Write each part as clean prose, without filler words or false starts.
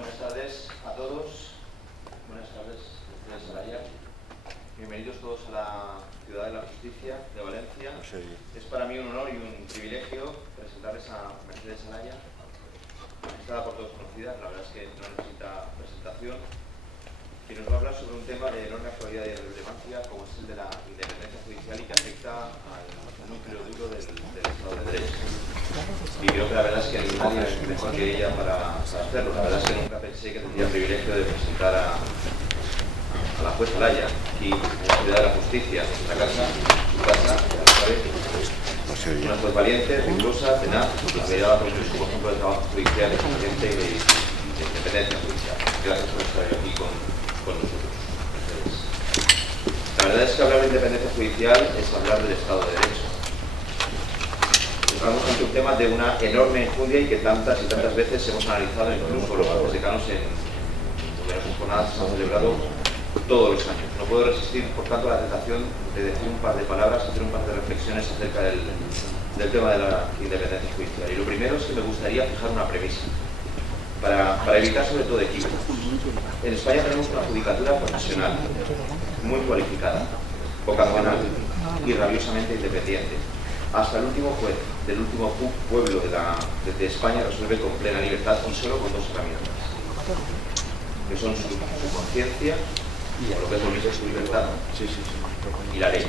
Buenas tardes a todos. Buenas tardes desde Salaya. Bienvenidos todos a la Ciudad de la Justicia de Valencia. Es para mí un honor y un privilegio presentarles a Mercedes Salaya, está por todos conocida, la verdad es que no necesita presentación, que nos va a hablar sobre un tema de enorme actualidad y relevancia como es el de la independencia judicial y que afecta al núcleo duro del Estado de Derecho. Y creo que la verdad es que nadie es mejor que ella para hacerlo. La verdad es que nunca pensé que tendría el privilegio de presentar a la juez Salaya aquí en la Ciudad de la Justicia, en nuestra casa, su casa, ya lo sabéis. Una juez valiente, rigurosa, tenaz, mirada por su conjunto de trabajo judicial, exigente y de independencia judicial. Gracias por estar aquí con nosotros. La verdad es que hablar de independencia judicial es hablar del Estado de Derecho. Estamos ante un tema de una enorme enjundia y que tantas y tantas veces hemos analizado, incluso los jueces decanos en numerosas jornadas que se han celebrado todos los años. No puedo resistir, por tanto, a la tentación de decir un par de palabras, hacer un par de reflexiones acerca del tema de la independencia judicial. Y lo primero es que me gustaría fijar una premisa, para evitar sobre todo equívocos. En España tenemos una judicatura profesional, muy cualificada, vocacional y rabiosamente independiente. Hasta el último juez del último pueblo de España resuelve con plena libertad y solo con dos herramientas, que son su conciencia, o lo que es lo mismo su libertad, y la ley.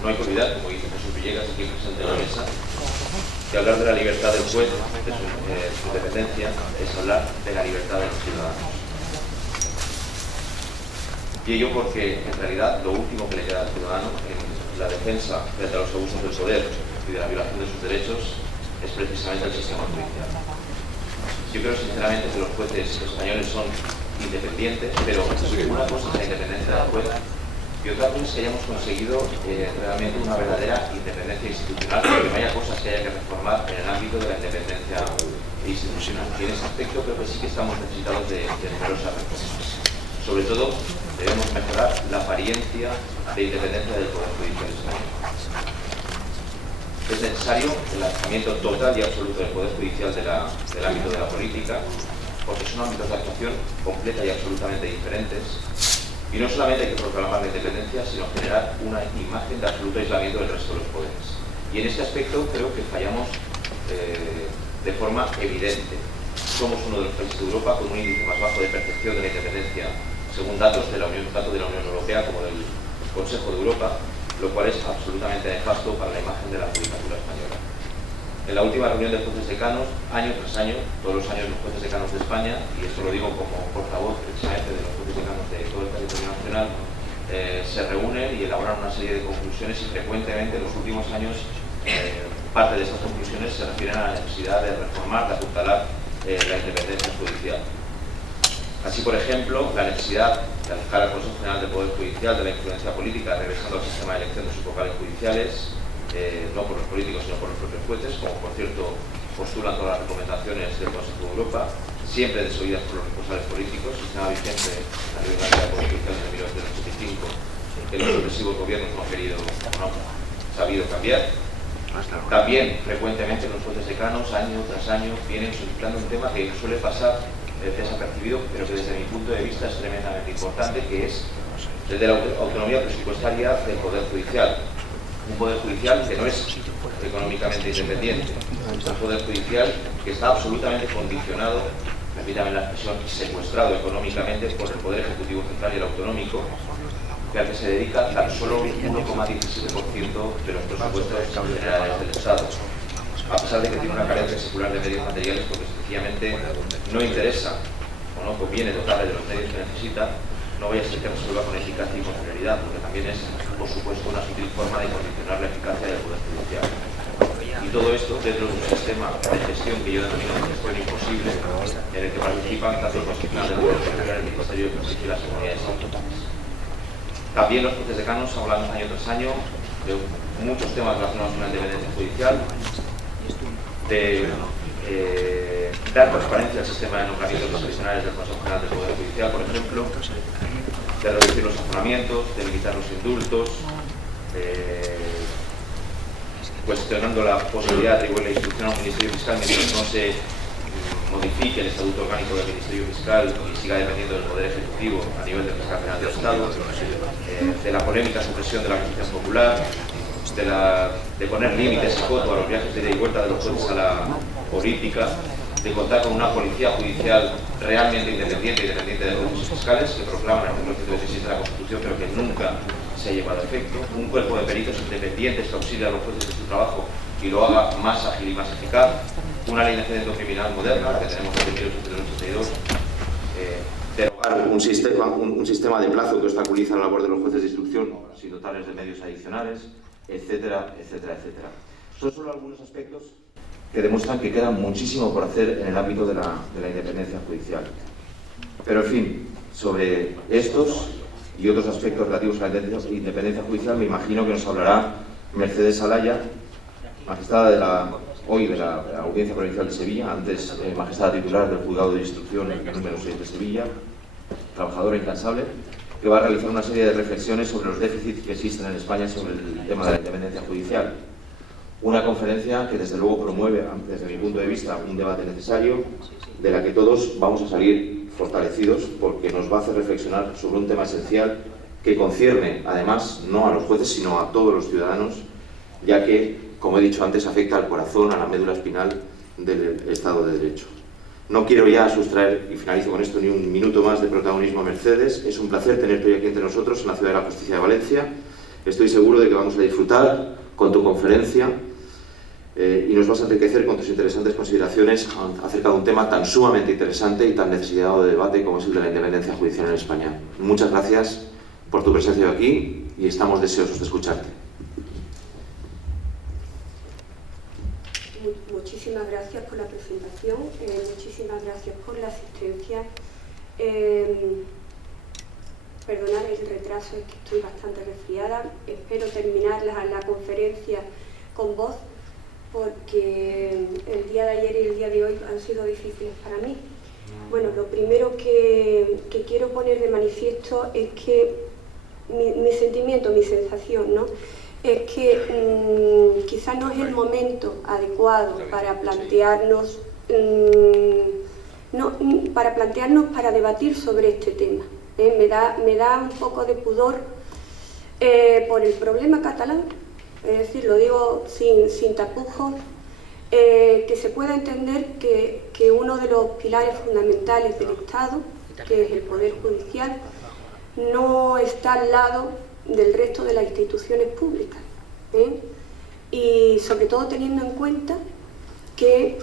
No hay que olvidar, como dice Jesús Villegas aquí presente en la mesa, que hablar de la libertad del juez, de su independencia, es hablar de la libertad de los ciudadanos. Y ello porque, en realidad, lo último que le queda al ciudadano en la defensa frente a los abusos del poder y de la violación de sus derechos es precisamente el sistema judicial. Yo creo sinceramente que los jueces españoles son independientes, pero una cosa es la independencia del juez y otra cosa es que hayamos conseguido realmente una verdadera independencia institucional, pero que no haya cosas que haya que reformar en el ámbito de la independencia institucional. Y en ese aspecto creo que sí que estamos necesitados de numerosas reformas. Sobre todo, debemos mejorar la apariencia de independencia del Poder Judicial español. Es necesario el lanzamiento total y absoluto del Poder Judicial del ámbito de la política, porque son ámbitos de actuación completa y absolutamente diferentes. Y no solamente hay que proclamar la independencia, sino generar una imagen de absoluto aislamiento del resto de los poderes. Y en este aspecto creo que fallamos de forma evidente. Somos uno de los países de Europa con un índice más bajo de percepción de la independencia, según datos de la Unión Europea como del Consejo de Europa, lo cual es absolutamente nefasto para la imagen de la judicatura española. En la última reunión de jueces decanos, año tras año, todos los años los jueces decanos de España, y esto lo digo como portavoz precisamente de los jueces decanos de todo el territorio nacional, se reúnen y elaboran una serie de conclusiones y frecuentemente en los últimos años parte de estas conclusiones se refieren a la necesidad de reformar, de apuntalar la independencia judicial. Así, por ejemplo, la necesidad de alejar al Consejo General del Poder Judicial de la influencia política, regresando al sistema de elección de sus vocales judiciales, no por los políticos, sino por los propios jueces, como por cierto postulan todas las recomendaciones del Consejo de Europa, siempre desoídas por los responsables políticos, sistema vigente en la Ley Orgánica del Poder Judicial de 1985, que los sucesivos gobiernos no han sabido cambiar. También, frecuentemente, los jueces decanos, año tras año, vienen solicitando un tema que suele pasar desapercibido, pero que desde mi punto de vista es tremendamente importante, que es el de la autonomía presupuestaria del Poder Judicial. Un Poder Judicial que no es económicamente independiente, es un Poder Judicial que está absolutamente condicionado, permítame la expresión, secuestrado económicamente por el Poder Ejecutivo Central y el Autonómico, que al que se dedica tan solo 1,17% de los presupuestos generales del Estado, a pesar de que tiene una carencia secular de medios materiales porque sencillamente no interesa o no conviene dotarle de los medios que necesita, no vaya a ser que resuelva con eficacia y con celeridad, porque también es, por supuesto, una sutil forma de condicionar la eficacia del Poder Judicial. Y todo esto dentro de un sistema de gestión que yo denomino gestión imposible, en el que participan tanto los funcionarios del Poder Judicial, el Ministerio de Justicia y las comunidades autónomas. También los jueces decanos hablamos año tras año de muchos temas relacionados con la independencia judicial, de dar transparencia al sistema de nombramientos profesionales del Consejo General del Poder Judicial, por ejemplo, de reducir los aforamientos, de limitar los indultos, cuestionando la posibilidad de atribuir la instrucción a un Ministerio Fiscal mientras no se modifique el estatuto orgánico del Ministerio Fiscal y siga dependiendo del Poder Ejecutivo a nivel del Fiscal General del Estado, de la polémica supresión de la Constitución Popular, de poner límites y coto a los viajes de ida y vuelta de los jueces a la política, de contar con una policía judicial realmente independiente y dependiente de los jueces fiscales, que proclama el artículo 116 de la Constitución, pero que nunca se ha llevado a efecto, un cuerpo de peritos independientes que auxilia a los jueces en su trabajo y lo haga más ágil y más eficaz, una ley de antecedente criminal moderna, que tenemos desde 1882, derogar un sistema de plazo que obstaculiza la labor de los jueces de instrucción sin dotarles de medios adicionales, etcétera, etcétera, etcétera. Son solo algunos aspectos que demuestran que queda muchísimo por hacer en el ámbito de la independencia judicial. Pero, en fin, sobre estos y otros aspectos relativos a la independencia judicial, me imagino que nos hablará Mercedes Alaya, magistrada hoy de la Audiencia Provincial de Sevilla, antes magistrada titular del Juzgado de Instrucción número 6 de Sevilla, trabajadora incansable, que va a realizar una serie de reflexiones sobre los déficits que existen en España sobre el tema de la independencia judicial. Una conferencia que desde luego promueve, desde mi punto de vista, un debate necesario, de la que todos vamos a salir fortalecidos, porque nos va a hacer reflexionar sobre un tema esencial que concierne, además, no a los jueces, sino a todos los ciudadanos, ya que, como he dicho antes, afecta al corazón, a la médula espinal del Estado de Derecho. No quiero ya sustraer, y finalizo con esto, ni un minuto más de protagonismo a Mercedes. Es un placer tenerte hoy aquí entre nosotros en la Ciudad de la Justicia de Valencia. Estoy seguro de que vamos a disfrutar con tu conferencia y nos vas a enriquecer con tus interesantes consideraciones acerca de un tema tan sumamente interesante y tan necesitado de debate como es el de la independencia judicial en España. Muchas gracias por tu presencia aquí y estamos deseosos de escucharte. Muchísimas gracias por la presentación, muchísimas gracias por la asistencia. Perdonad el retraso, es que estoy bastante resfriada. Espero terminar la conferencia con voz, porque el día de ayer y el día de hoy han sido difíciles para mí. Bueno, lo primero que quiero poner de manifiesto es que mi sentimiento, mi sensación, ¿no?, es que quizás no es el momento adecuado para plantearnos, para debatir sobre este tema. Me da un poco de pudor por el problema catalán, es decir, lo digo sin tapujos, que se pueda entender que uno de los pilares fundamentales del Estado, que es el Poder Judicial, no está al lado del resto de las instituciones públicas, y sobre todo teniendo en cuenta que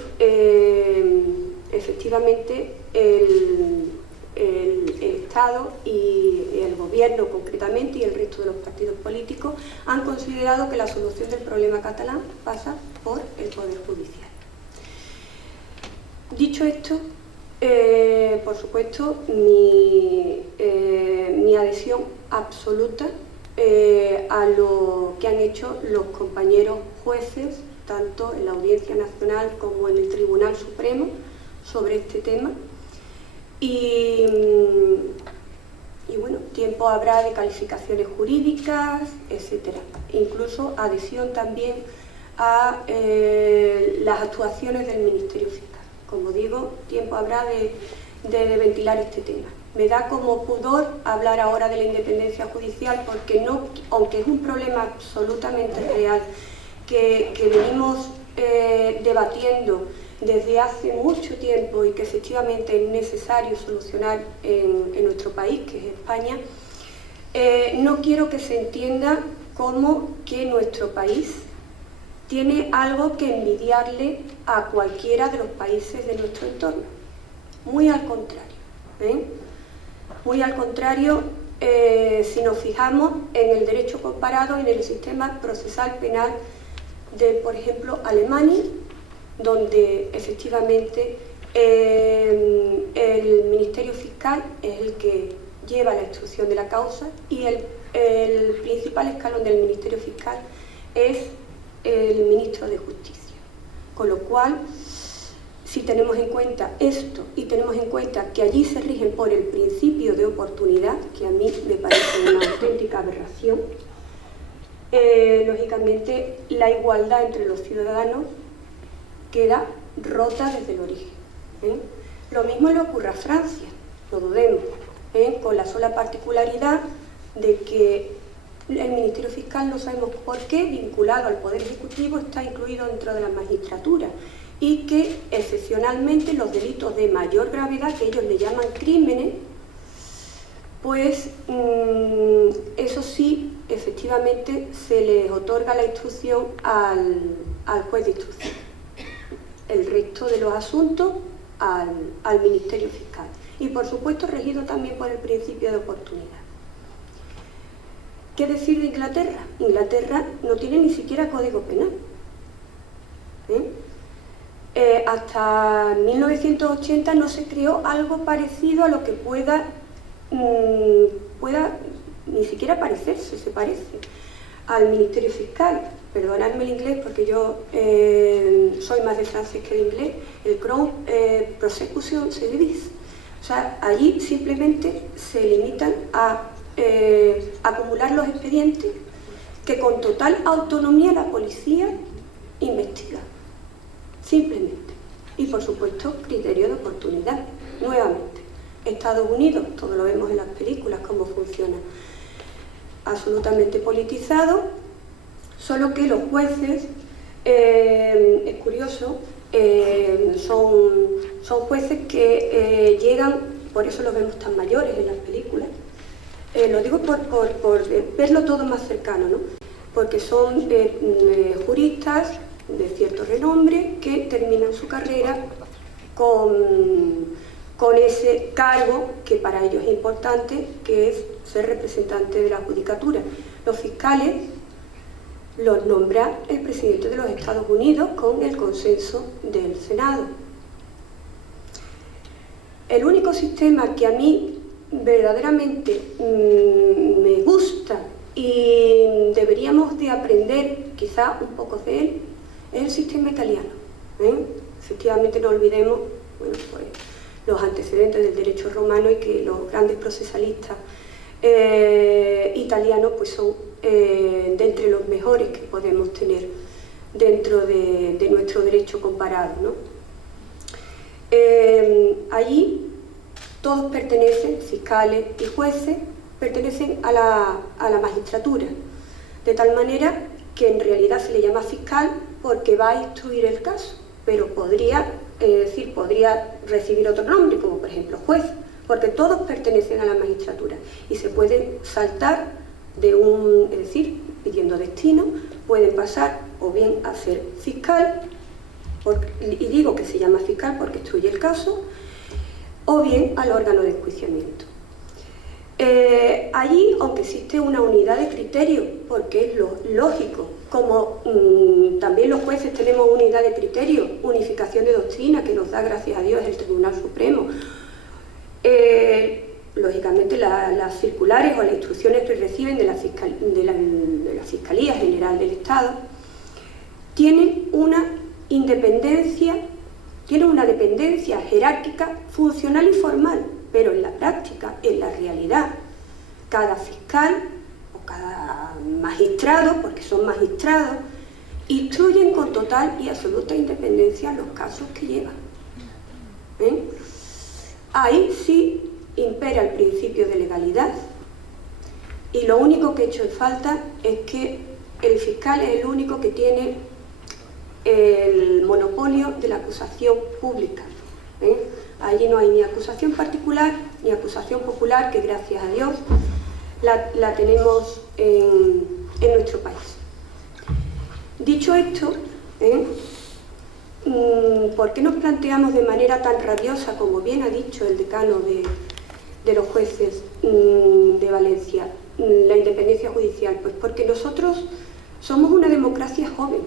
efectivamente el Estado y el Gobierno concretamente y el resto de los partidos políticos han considerado que la solución del problema catalán pasa por el Poder Judicial. Dicho esto, por supuesto, mi adhesión absoluta a lo que han hecho los compañeros jueces, tanto en la Audiencia Nacional como en el Tribunal Supremo, sobre este tema. Y bueno, tiempo habrá de calificaciones jurídicas, etcétera. Incluso adhesión también a las actuaciones del Ministerio Fiscal. Como digo, tiempo habrá de ventilar este tema. Me da como pudor hablar ahora de la independencia judicial porque no, aunque es un problema absolutamente real que venimos debatiendo desde hace mucho tiempo y que efectivamente es necesario solucionar en nuestro país, que es España, no quiero que se entienda como que nuestro país tiene algo que envidiarle a cualquiera de los países de nuestro entorno. Muy al contrario. Muy al contrario, si nos fijamos en el derecho comparado, en el sistema procesal penal de, por ejemplo, Alemania, donde efectivamente el Ministerio Fiscal es el que lleva la instrucción de la causa y el principal escalón del Ministerio Fiscal es el Ministro de Justicia. Con lo cual, si tenemos en cuenta esto y tenemos en cuenta que allí se rigen por el principio de oportunidad, que a mí me parece una auténtica aberración, lógicamente la igualdad entre los ciudadanos queda rota desde el origen. Lo mismo le ocurre a Francia, no dudemos, con la sola particularidad de que el Ministerio Fiscal, no sabemos por qué, vinculado al Poder Ejecutivo, está incluido dentro de la magistratura y que excepcionalmente los delitos de mayor gravedad, que ellos le llaman crímenes, pues eso sí, efectivamente se les otorga la instrucción al juez de instrucción. El resto de los asuntos al Ministerio Fiscal. Y por supuesto regido también por el principio de oportunidad. ¿Qué decir de Inglaterra? Inglaterra no tiene ni siquiera código penal. Hasta 1980 no se creó algo parecido a lo que pueda ni siquiera parecerse, se parece al Ministerio Fiscal. Perdonadme el inglés porque yo soy más de francés que de inglés. El Crown Prosecution Service. O sea, allí simplemente se limitan a acumular los expedientes que con total autonomía la policía investiga. Simplemente. Y por supuesto, criterio de oportunidad. Nuevamente, Estados Unidos, todo lo vemos en las películas, cómo funciona. Absolutamente politizado, solo que los jueces, es curioso, son jueces que llegan, por eso los vemos tan mayores en las películas. Lo digo por verlo todo más cercano, ¿no? Porque son juristas de cierto renombre que terminan su carrera con ese cargo que para ellos es importante, que es ser representante de la judicatura. Los fiscales los nombra el presidente de los Estados Unidos con el consenso del Senado. El único sistema que a mí verdaderamente me gusta y deberíamos de aprender quizá un poco de él es el sistema italiano. Efectivamente no olvidemos, bueno, pues, los antecedentes del derecho romano y que los grandes procesalistas italianos pues son de entre los mejores que podemos tener dentro de nuestro derecho comparado, ¿no? Allí todos pertenecen, fiscales y jueces, pertenecen a la magistratura, de tal manera que en realidad se le llama fiscal porque va a instruir el caso, pero podría recibir otro nombre, como por ejemplo juez, porque todos pertenecen a la magistratura y se pueden saltar es decir, pidiendo destino, pueden pasar o bien a ser fiscal, y digo que se llama fiscal porque instruye el caso, o bien al órgano de enjuiciamiento. Allí, aunque existe una unidad de criterio, porque es lo lógico, como también los jueces tenemos unidad de criterio, unificación de doctrina, que nos da, gracias a Dios, el Tribunal Supremo, lógicamente las circulares o las instrucciones que reciben de la Fiscalía General del Estado tienen una independencia, tienen una dependencia jerárquica, funcional y formal, pero en la práctica, en la realidad, cada fiscal o cada magistrado, porque son magistrados, instruyen con total y absoluta independencia los casos que llevan. Ahí sí impera el principio de legalidad y lo único que he hecho en falta es que el fiscal es el único que tiene el monopolio de la acusación pública. Allí no hay ni acusación particular ni acusación popular, que gracias a Dios la tenemos en nuestro país. Dicho esto, ¿por qué nos planteamos de manera tan rabiosa, como bien ha dicho el decano de los jueces de Valencia, la independencia judicial? Pues porque nosotros somos una democracia joven.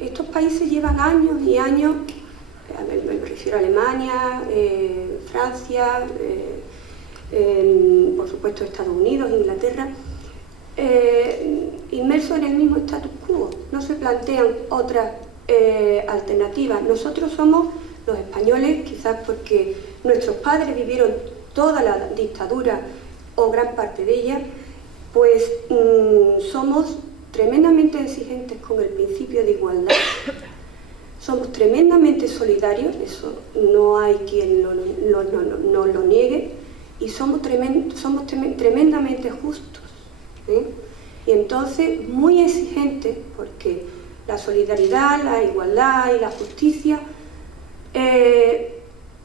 Estos países llevan años y años, me refiero a Alemania, Francia, por supuesto Estados Unidos, Inglaterra, inmersos en el mismo status quo, no se plantean otras alternativas. Nosotros somos los españoles, quizás porque nuestros padres vivieron toda la dictadura o gran parte de ella, pues somos tremendamente exigentes con el principio de igualdad. somos tremendamente solidarios, eso no hay quien no lo niegue, y somos tremendamente justos, ¿eh? Y entonces muy exigentes, porque la solidaridad, la igualdad y la justicia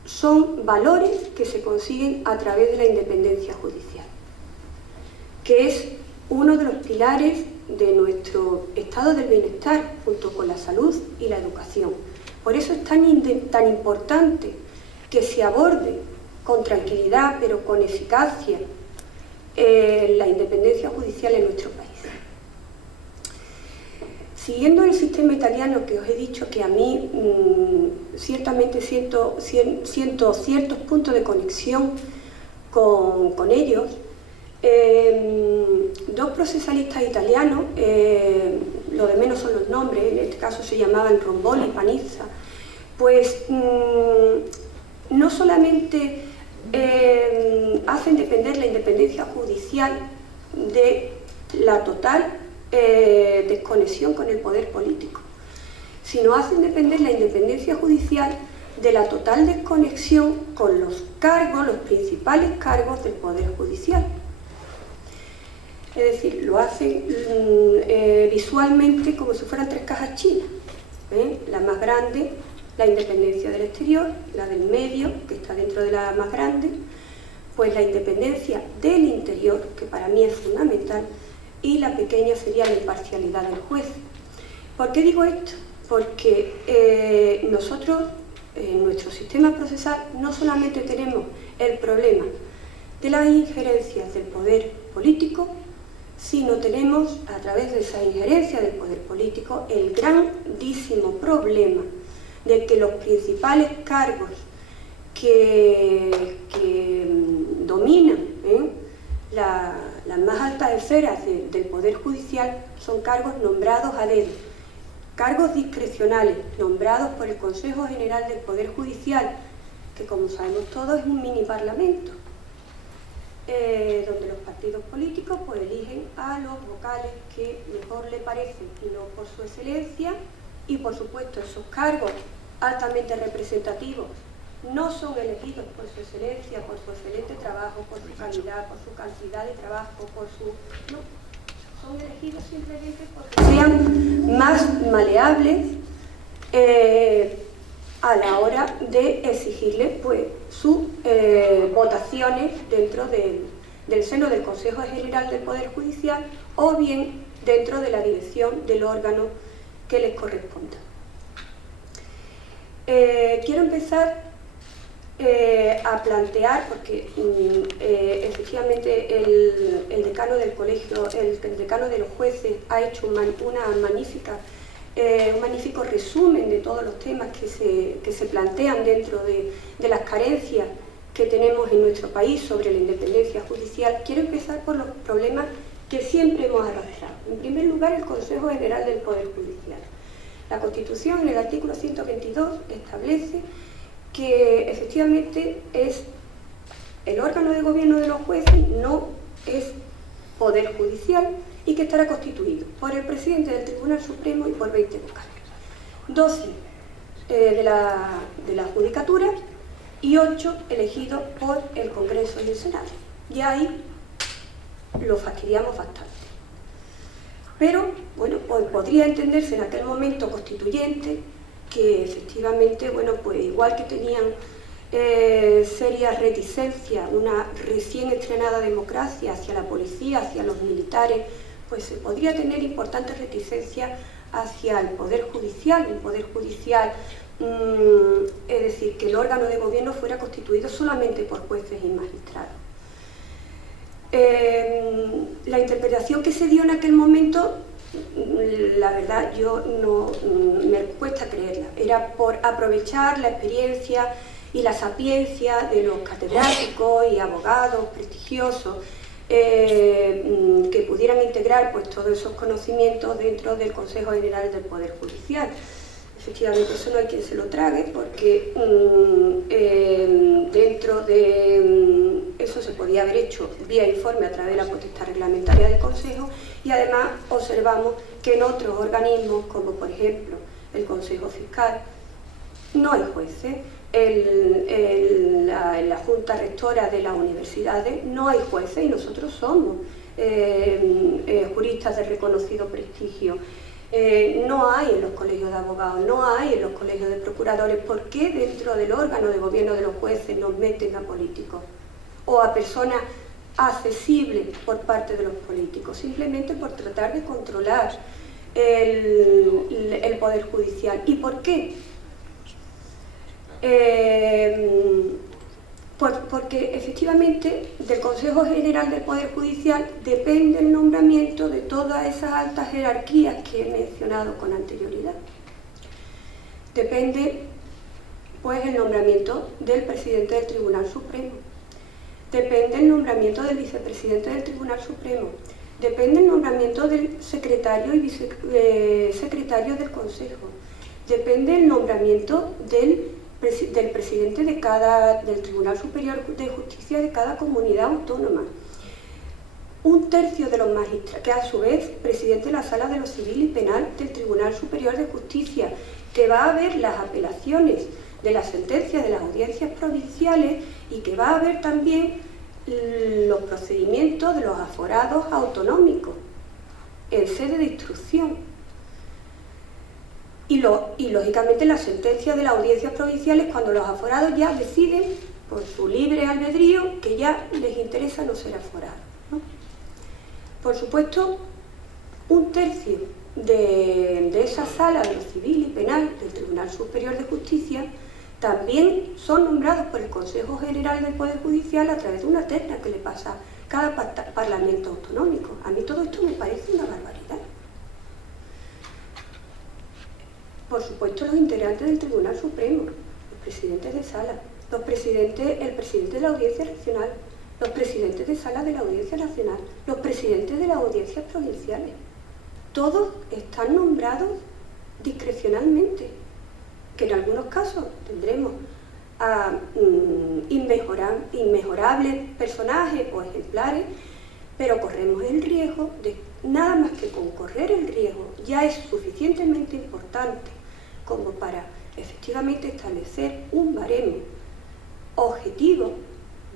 son valores que se consiguen a través de la independencia judicial, que es uno de los pilares de nuestro estado del bienestar, junto con la salud y la educación. Por eso es tan importante que se aborde con tranquilidad, pero con eficacia, la independencia judicial en nuestro país. Siguiendo el sistema italiano, que os he dicho que a mí ciertamente siento ciertos puntos de conexión con ellos, dos procesalistas italianos, lo de menos son los nombres, en este caso se llamaban Romboli y Panizza, pues no solamente hacen depender la independencia judicial de la total desconexión con el poder político, sino hacen depender la independencia judicial de la total desconexión con los cargos, los principales cargos del poder judicial. Es decir, lo hacen visualmente como si fueran tres cajas chinas, ¿eh? La más grande, la independencia del exterior; la del medio, que está dentro de la más grande, pues la independencia del interior, que para mí es fundamental, y la pequeña sería la imparcialidad del juez. ¿Por qué digo esto? Porque nosotros, en nuestro sistema procesal, no solamente tenemos el problema de las injerencias del poder político, sino tenemos, a través de esa injerencia del poder político, el grandísimo problema de que los principales cargos que dominan las más altas esferas del Poder Judicial son cargos nombrados a dedo, cargos discrecionales nombrados por el Consejo General del Poder Judicial, que como sabemos todos es un mini parlamento, donde los partidos políticos pues eligen a los vocales que mejor le parecen, y no por su excelencia. Y por supuesto esos cargos altamente representativos no son elegidos por su excelencia, por su excelente trabajo, por su calidad, por su cantidad de trabajo, no, son elegidos simplemente porque sean más maleables a la hora de exigirles pues sus votaciones dentro del seno del Consejo General del Poder Judicial, o bien dentro de la dirección del órgano que les corresponda. Quiero empezar a plantear, porque efectivamente el decano del colegio, el decano de los jueces ha hecho un magnífico resumen de todos los temas que se plantean dentro de las carencias que tenemos en nuestro país sobre la independencia judicial. Quiero empezar por los problemas que siempre hemos arrastrado. En primer lugar, el Consejo General del Poder Judicial. La Constitución, en el artículo 122, establece que efectivamente es el órgano de gobierno de los jueces, no es Poder Judicial, y que estará constituido por el presidente del Tribunal Supremo y por 20 vocales. 12 de la Judicatura y 8 elegidos por el Congreso y el Senado. Y ahí lo fastidiamos bastante. Pero, bueno, pues podría entenderse en aquel momento constituyente que efectivamente, bueno, pues igual que tenían serias reticencias, una recién estrenada democracia hacia la policía, hacia los militares, pues se podría tener importantes reticencias hacia el Poder Judicial. El Poder Judicial, es decir, que el órgano de gobierno fuera constituido solamente por jueces y magistrados. La interpretación que se dio en aquel momento, la verdad, me cuesta creerla. Era por aprovechar la experiencia y la sapiencia de los catedráticos y abogados prestigiosos que pudieran integrar pues todos esos conocimientos dentro del Consejo General del Poder Judicial. Efectivamente, eso no hay quien se lo trague, porque dentro de eso se podía haber hecho vía informe a través de la potestad reglamentaria del Consejo, y además observamos que en otros organismos, como por ejemplo el Consejo Fiscal, no hay jueces. La Junta Rectora de las universidades no hay jueces y nosotros somos juristas de reconocido prestigio. No hay en los colegios de abogados, no hay en los colegios de procuradores. ¿Por qué dentro del órgano de gobierno de los jueces nos meten a políticos o a personas accesibles por parte de los políticos? Simplemente por tratar de controlar el Poder Judicial. ¿Y por qué? Porque efectivamente del Consejo General del Poder Judicial depende el nombramiento de todas esas altas jerarquías que he mencionado con anterioridad. Depende pues el nombramiento del presidente del Tribunal Supremo, depende el nombramiento del vicepresidente del Tribunal Supremo, depende el nombramiento del secretario y vicesecretario del Consejo, depende el nombramiento del presidente del Tribunal Superior de Justicia de cada comunidad autónoma. Un tercio de los magistrados, que a su vez presidente de la Sala de lo Civil y Penal del Tribunal Superior de Justicia, que va a ver las apelaciones de las sentencias de las audiencias provinciales y que va a ver también los procedimientos de los aforados autonómicos en sede de instrucción. Y lógicamente las sentencias de las audiencias provinciales cuando los aforados ya deciden por su libre albedrío que ya les interesa no ser aforados, ¿no? Por supuesto, un tercio de esa sala de lo civil y penal del Tribunal Superior de Justicia también son nombrados por el Consejo General del Poder Judicial a través de una terna que le pasa a cada parlamento autonómico. A mí todo esto me parece una barbaridad. Por supuesto, los integrantes del Tribunal Supremo, los presidentes de sala, el presidente de la Audiencia Nacional, los presidentes de sala de la Audiencia Nacional, los presidentes de las audiencias provinciales, todos están nombrados discrecionalmente, que en algunos casos tendremos a inmejorables personajes o ejemplares, pero corremos el riesgo de, nada más que con correr el riesgo, ya es suficientemente importante como para efectivamente establecer un baremo objetivo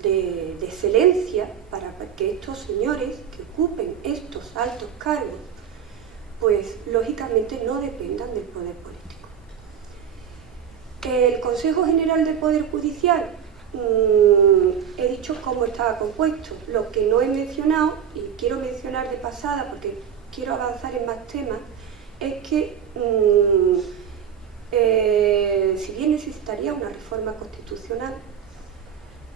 de excelencia para que estos señores que ocupen estos altos cargos, pues lógicamente no dependan del poder político. El Consejo General del Poder Judicial, he dicho cómo estaba compuesto. Lo que no he mencionado, y quiero mencionar de pasada porque quiero avanzar en más temas, es que si bien necesitaría una reforma constitucional,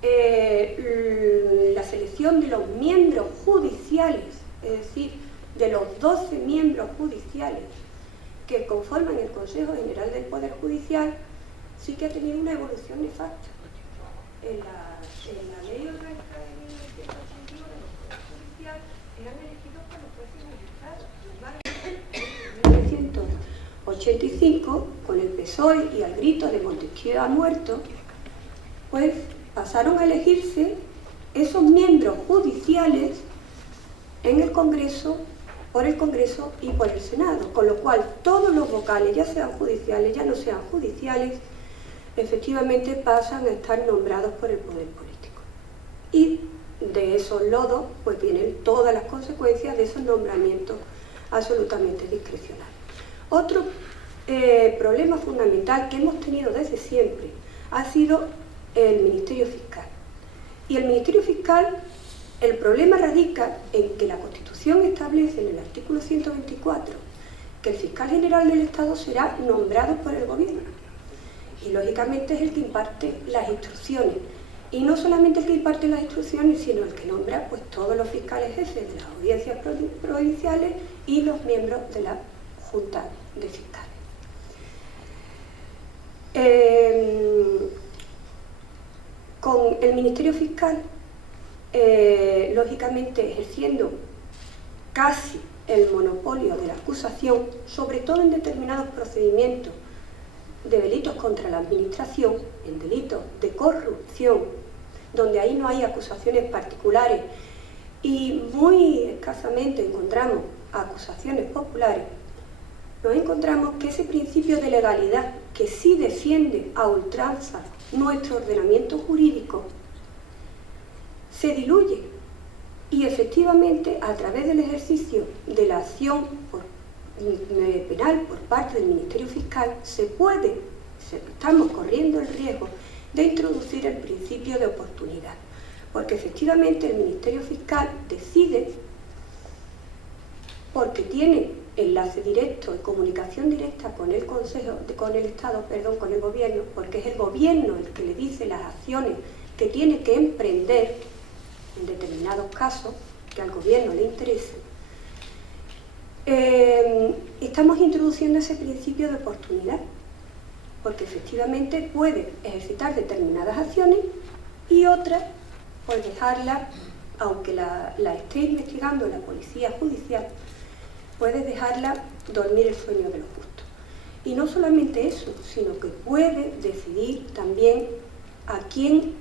la selección de los miembros judiciales, es decir, de los 12 miembros judiciales que conforman el Consejo General del Poder Judicial, sí que ha tenido una evolución nefasta. En la ley orgánica de 1981 de los poderes judiciales eran elegidos por los jueces magistrados. En 1985, con el PSOE y al grito de Montesquieu ha muerto, pues pasaron a elegirse esos miembros judiciales en el Congreso, por el Congreso y por el Senado, con lo cual todos los vocales, ya sean judiciales, ya no sean judiciales, efectivamente pasan a estar nombrados por el poder político. Y de esos lodos pues vienen todas las consecuencias de esos nombramientos absolutamente discrecionales. Otro problema fundamental que hemos tenido desde siempre ha sido el Ministerio Fiscal. Y el Ministerio Fiscal, el problema radica en que la Constitución establece en el artículo 124 que el Fiscal General del Estado será nombrado por el Gobierno. Y lógicamente es el que imparte las instrucciones. Y no solamente el que imparte las instrucciones, sino el que nombra pues, todos los fiscales jefes de las audiencias provinciales y los miembros de la Junta de Fiscales. Con el Ministerio Fiscal, lógicamente ejerciendo casi el monopolio de la acusación, sobre todo en determinados procedimientos de delitos contra la administración, en delitos de corrupción, donde ahí no hay acusaciones particulares y muy escasamente encontramos acusaciones populares, nos encontramos que ese principio de legalidad que sí defiende a ultranza nuestro ordenamiento jurídico se diluye y efectivamente a través del ejercicio de la acción penal por parte del Ministerio Fiscal estamos corriendo el riesgo de introducir el principio de oportunidad, porque efectivamente el Ministerio Fiscal decide, porque tiene enlace directo y comunicación directa con el gobierno, porque es el gobierno el que le dice las acciones que tiene que emprender en determinados casos que al gobierno le interesen. Estamos introduciendo ese principio de oportunidad, porque efectivamente puede ejercitar determinadas acciones y otras, pues dejarlas, aunque la esté investigando la policía judicial, puede dejarla dormir el sueño de los justos. Y no solamente eso, sino que puede decidir también a quién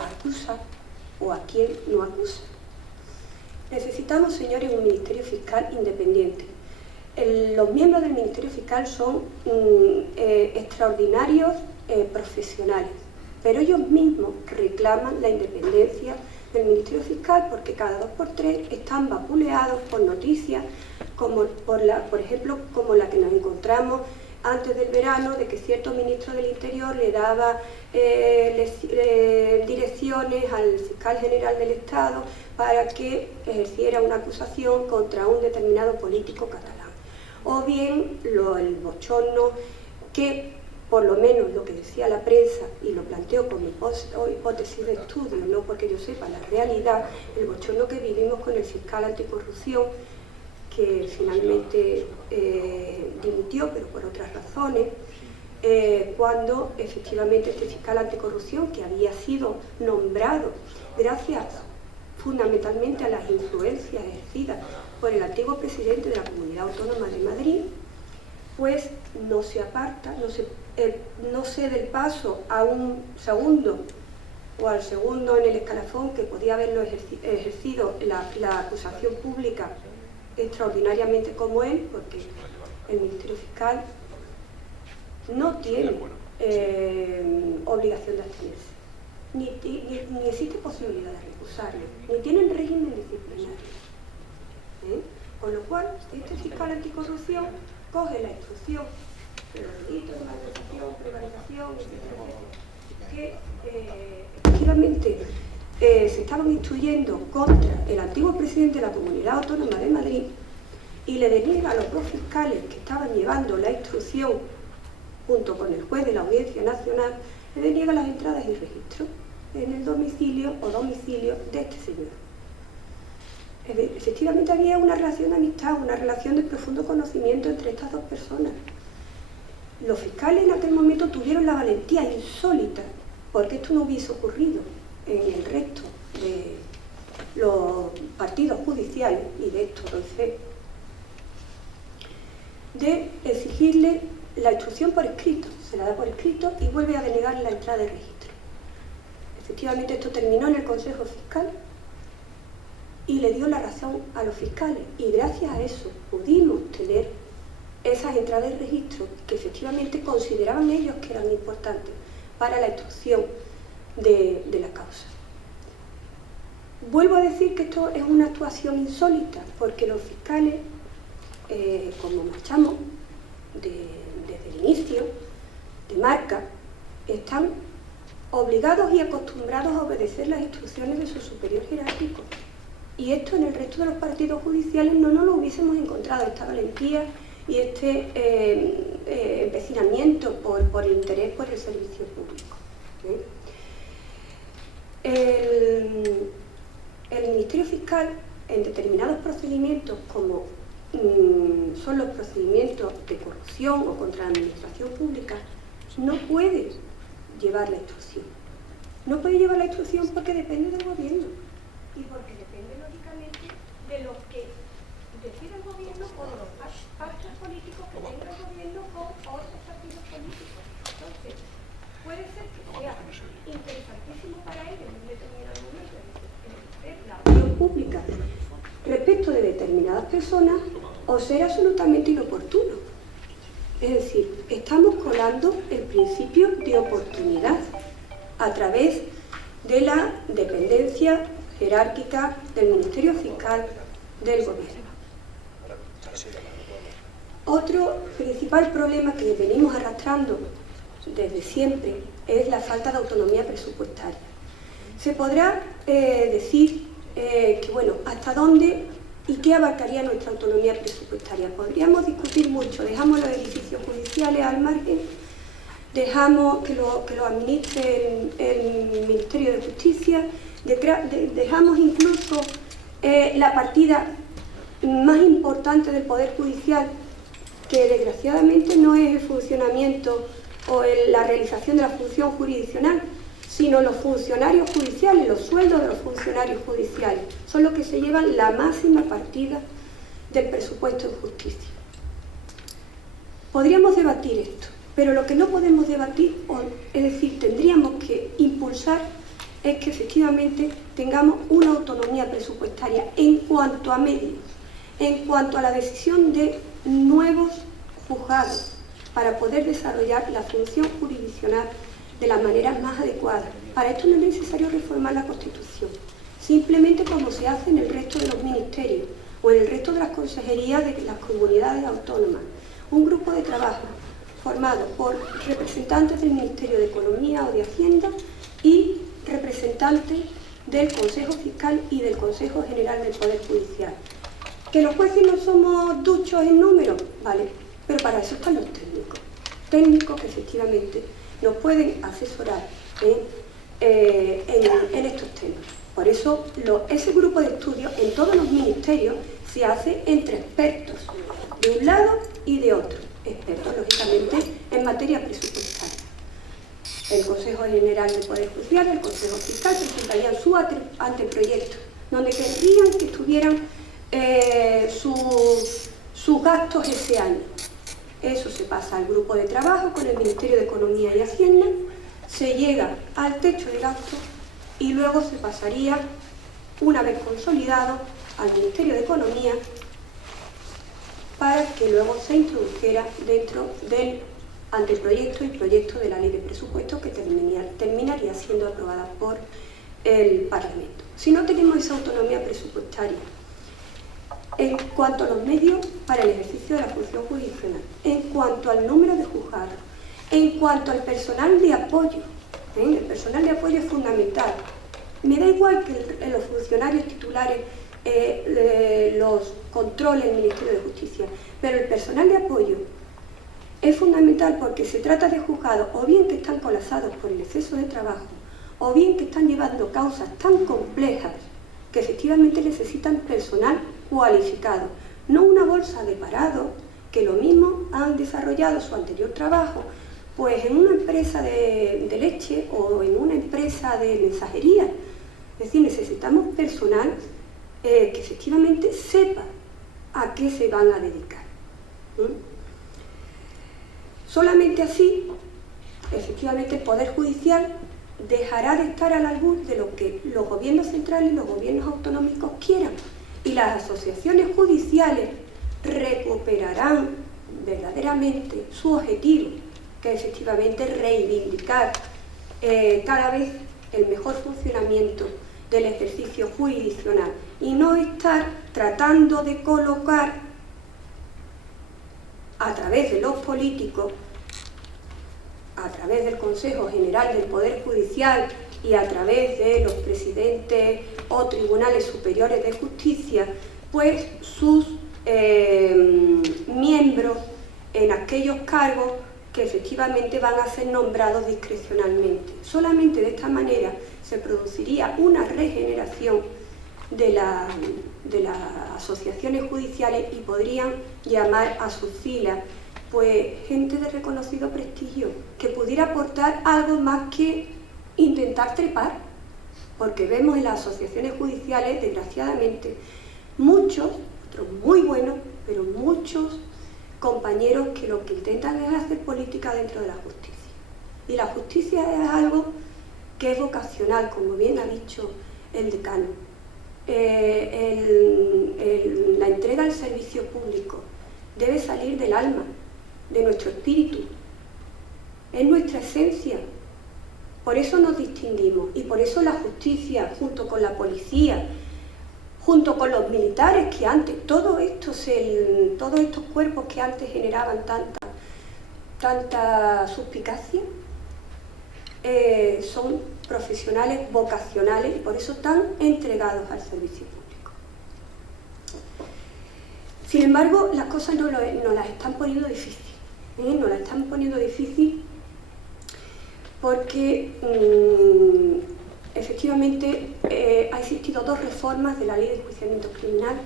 acusa o a quién no acusa. Necesitamos, señores, un Ministerio Fiscal independiente. Los miembros del Ministerio Fiscal son extraordinarios profesionales, pero ellos mismos reclaman la independencia del Ministerio Fiscal porque cada 2 por 3 están vapuleados por noticias como por ejemplo, como la que nos encontramos antes del verano, de que cierto ministro del Interior le daba direcciones al fiscal general del Estado para que ejerciera una acusación contra un determinado político catalán. O bien el bochorno que, por lo menos lo que decía la prensa, y lo planteo como hipótesis de estudio, no porque yo sepa la realidad, el bochorno que vivimos con el fiscal anticorrupción, que finalmente dimitió, pero por otras razones, cuando efectivamente este fiscal anticorrupción, que había sido nombrado gracias fundamentalmente a las influencias ejercidas por el antiguo presidente de la Comunidad Autónoma de Madrid, pues no se aparta, no cede el paso a un segundo o al segundo en el escalafón que podía haberlo ejercido la acusación pública extraordinariamente como él, porque el Ministerio Fiscal no tiene obligación de abstenerse, ni existe posibilidad de recusarlo, ni tienen régimen disciplinario. Con lo cual, este fiscal anticorrupción coge la instrucción de los delitos de malversación, prevaricación, etc., que efectivamente se estaban instruyendo contra el antiguo presidente de la Comunidad Autónoma de Madrid, y le deniega a los 2 fiscales que estaban llevando la instrucción junto con el juez de la Audiencia Nacional, le deniega las entradas y registros en el domicilio de este señor. Efectivamente había una relación de amistad, una relación de profundo conocimiento entre estas 2 personas. Los fiscales en aquel momento tuvieron la valentía insólita, porque esto no hubiese ocurrido en el resto de los partidos judiciales, y de esto doy fe, de exigirle la instrucción por escrito. Se la da por escrito y vuelve a denegar la entrada de registro. Efectivamente esto terminó en el Consejo Fiscal y le dio la razón a los fiscales, y gracias a eso pudimos tener esas entradas de registro que efectivamente consideraban ellos que eran importantes para la instrucción de la causa. Vuelvo a decir que esto es una actuación insólita, porque los fiscales, como marchamos desde el inicio, de marca, están obligados y acostumbrados a obedecer las instrucciones de su superior jerárquico. Y esto en el resto de los partidos judiciales no nos lo hubiésemos encontrado, esta valentía y este empecinamiento por interés por el servicio público. El Ministerio Fiscal, en determinados procedimientos, como son los procedimientos de corrupción o contra la administración pública, no puede llevar la instrucción. No puede llevar la instrucción porque depende del gobierno y porque depende, lógicamente, de lo que decida el gobierno o de los pactos políticos que tenga el gobierno con otros partidos políticos. Entonces, puede ser que sea interesantísimo para ellos en un determinado momento la opinión pública respecto de determinadas personas, o ser absolutamente inoportuno. Es decir, estamos colando el principio de oportunidad a través de la dependencia jerárquica del Ministerio Fiscal del Gobierno. Otro principal problema que venimos arrastrando desde siempre es la falta de autonomía presupuestaria. Se podrá decir que, bueno, ¿hasta dónde y qué abarcaría nuestra autonomía presupuestaria? Podríamos discutir mucho, dejamos los edificios judiciales al margen, dejamos que lo administre el Ministerio de Justicia, dejamos incluso la partida más importante del Poder Judicial, que desgraciadamente no es el funcionamiento o la realización de la función jurisdiccional, sino los funcionarios judiciales, los sueldos de los funcionarios judiciales, son los que se llevan la máxima partida del presupuesto de justicia. Podríamos debatir esto, pero lo que no podemos debatir, es decir, tendríamos que impulsar, es que efectivamente tengamos una autonomía presupuestaria en cuanto a medios, en cuanto a la decisión de nuevos juzgados, para poder desarrollar la función jurisdiccional de la manera más adecuada. Para esto no es necesario reformar la Constitución, simplemente como se hace en el resto de los ministerios o en el resto de las consejerías de las comunidades autónomas. Un grupo de trabajo formado por representantes del Ministerio de Economía o de Hacienda y representantes del Consejo Fiscal y del Consejo General del Poder Judicial. ¿Que los jueces no somos duchos en número? Vale, pero para eso están los técnicos. Técnicos que efectivamente nos pueden asesorar en estos temas. Por eso ese grupo de estudio en todos los ministerios se hace entre expertos, de un lado y de otro. Expertos, lógicamente, en materia presupuestaria. El Consejo General del Poder Judicial, el Consejo Fiscal presentarían su anteproyecto, donde querrían que estuvieran sus gastos ese año. Eso se pasa al grupo de trabajo con el Ministerio de Economía y Hacienda, se llega al techo de gastos y luego se pasaría, una vez consolidado, al Ministerio de Economía para que luego se introdujera dentro del anteproyecto y proyecto de la Ley de Presupuestos que terminaría siendo aprobada por el Parlamento. Si no tenemos esa autonomía presupuestaria, en cuanto a los medios para el ejercicio de la función jurisdiccional, en cuanto al número de juzgados, en cuanto al personal de apoyo, el personal de apoyo es fundamental. Me da igual que los funcionarios titulares los controle el Ministerio de Justicia, pero el personal de apoyo es fundamental porque se trata de juzgados o bien que están colapsados por el exceso de trabajo, o bien que están llevando causas tan complejas que efectivamente necesitan personal cualificado, no una bolsa de parados que lo mismo han desarrollado su anterior trabajo pues en una empresa de leche o en una empresa de mensajería. Es decir, necesitamos personal que efectivamente sepa a qué se van a dedicar. Solamente así, efectivamente, el Poder Judicial dejará de estar al albur de lo que los gobiernos centrales y los gobiernos autonómicos quieran, y las asociaciones judiciales recuperarán verdaderamente su objetivo, que es efectivamente reivindicar cada vez el mejor funcionamiento del ejercicio jurisdiccional y no estar tratando de colocar a través de los políticos, a través del Consejo General del Poder Judicial y a través de los presidentes o tribunales superiores de justicia, pues sus miembros en aquellos cargos que efectivamente van a ser nombrados discrecionalmente. Solamente de esta manera se produciría una regeneración de las asociaciones judiciales y podrían llamar a sus filas pues gente de reconocido prestigio que pudiera aportar algo más que intentar trepar, porque vemos en las asociaciones judiciales, desgraciadamente, muchos, otros muy buenos, pero muchos compañeros que lo que intentan es hacer política dentro de la justicia. Y la justicia es algo que es vocacional, como bien ha dicho el decano. La entrega al servicio público debe salir del alma de nuestro espíritu, es nuestra esencia. Por eso nos distinguimos y por eso la justicia, junto con la policía, junto con los militares que antes, todos estos cuerpos que antes generaban tanta suspicacia, son profesionales vocacionales y por eso tan entregados al servicio público. Sin embargo, las cosas nos las están poniendo difícil. Nos las están poniendo difícil porque efectivamente ha existido 2 reformas de la Ley de Enjuiciamiento Criminal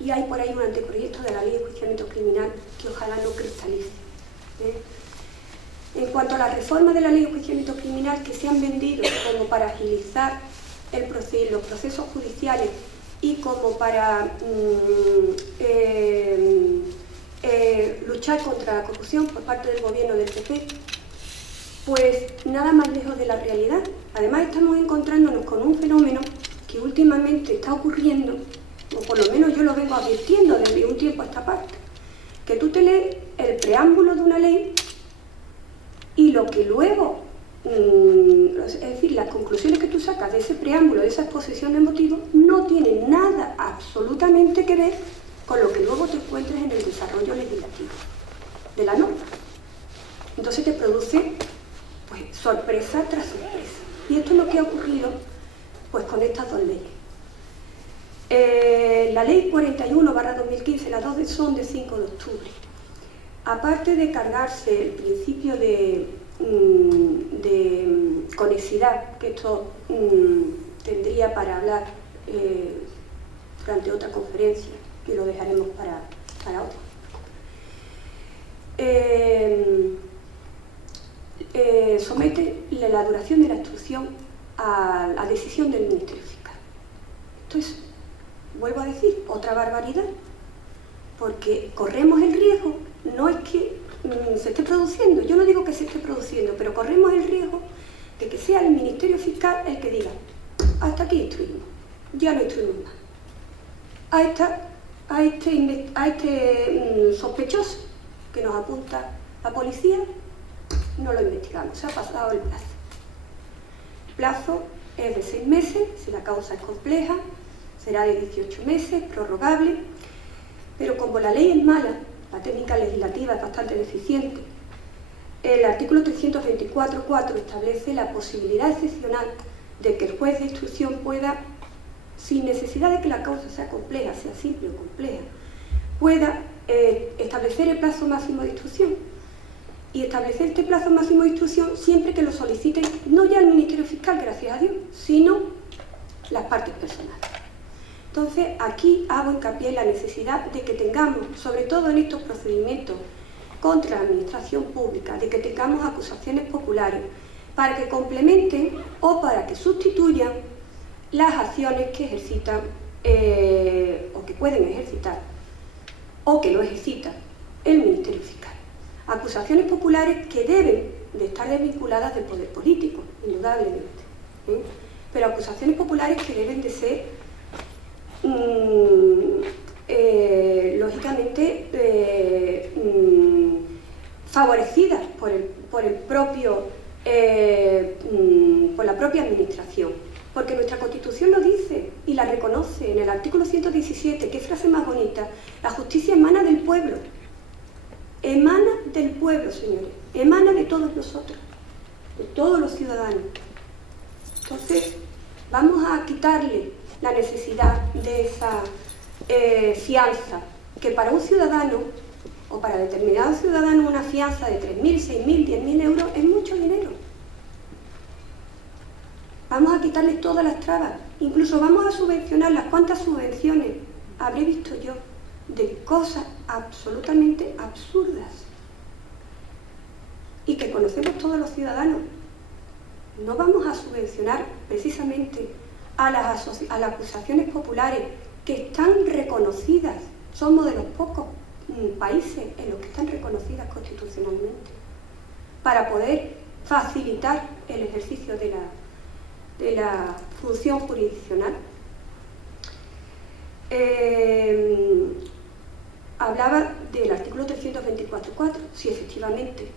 y hay por ahí un anteproyecto de la Ley de Enjuiciamiento Criminal que ojalá no cristalice. En cuanto a la reforma de la Ley de Enjuiciamiento Criminal, que se han vendido como para agilizar los procesos judiciales y como para luchar contra la corrupción por parte del gobierno del PP, pues nada más lejos de la realidad. Además estamos encontrándonos con un fenómeno que últimamente está ocurriendo, o por lo menos yo lo vengo advirtiendo desde un tiempo a esta parte, que tú te lees el preámbulo de una ley y lo que luego, es decir, las conclusiones que tú sacas de ese preámbulo, de esa exposición de motivos, no tienen nada absolutamente que ver con lo que luego te encuentres en el desarrollo legislativo de la norma. Entonces te produce pues, sorpresa tras sorpresa. Y esto es lo que ha ocurrido pues, con estas 2 leyes. La ley 41/2015, las 2 son de 5 de octubre. Aparte de cargarse el principio de conexidad, que esto tendría para hablar durante otra conferencia, que lo dejaremos para otra. Somete la duración de la instrucción a la decisión del Ministerio Fiscal. Esto es, vuelvo a decir, otra barbaridad, porque corremos el riesgo, no es que se esté produciendo, yo no digo que se esté produciendo, pero corremos el riesgo de que sea el Ministerio Fiscal el que diga, hasta aquí instruimos, ya no instruimos más. A este sospechoso que nos apunta la policía, no lo investigamos, se ha pasado el plazo. El plazo es de 6 meses, si la causa es compleja, será de 18 meses, prorrogable, pero como la ley es mala, la técnica legislativa es bastante deficiente, el artículo 324.4 establece la posibilidad excepcional de que el juez de instrucción pueda, sin necesidad de que la causa sea compleja, sea simple o compleja, pueda establecer el plazo máximo de instrucción. Y establecer este plazo máximo de instrucción siempre que lo soliciten, no ya el Ministerio Fiscal, gracias a Dios, sino las partes personales. Entonces, aquí hago hincapié en la necesidad de que tengamos, sobre todo en estos procedimientos contra la administración pública, de que tengamos acusaciones populares para que complementen o para que sustituyan las acciones que ejercitan o que pueden ejercitar o que lo ejercita el Ministerio Fiscal. Acusaciones populares que deben de estar desvinculadas del poder político, indudablemente, pero acusaciones populares que deben de ser lógicamente favorecidas por la propia administración, porque nuestra Constitución lo dice y la reconoce en el artículo 117, qué frase más bonita: la justicia emana del pueblo. Emana del pueblo, señores, emana de todos nosotros, de todos los ciudadanos. Entonces, vamos a quitarle la necesidad de esa fianza, que para un ciudadano, o para determinado ciudadano, una fianza de 3.000, 6.000, 10.000 euros es mucho dinero. Vamos a quitarle todas las trabas, incluso vamos a subvencionar las cuantas subvenciones habré visto yo de cosas absolutamente absurdas y que conocemos todos los ciudadanos. No vamos a subvencionar precisamente a las acusaciones populares que están reconocidas. Somos de los pocos países en los que están reconocidas constitucionalmente, para poder facilitar el ejercicio de la función jurisdiccional. hablaba del artículo 324.4, si efectivamente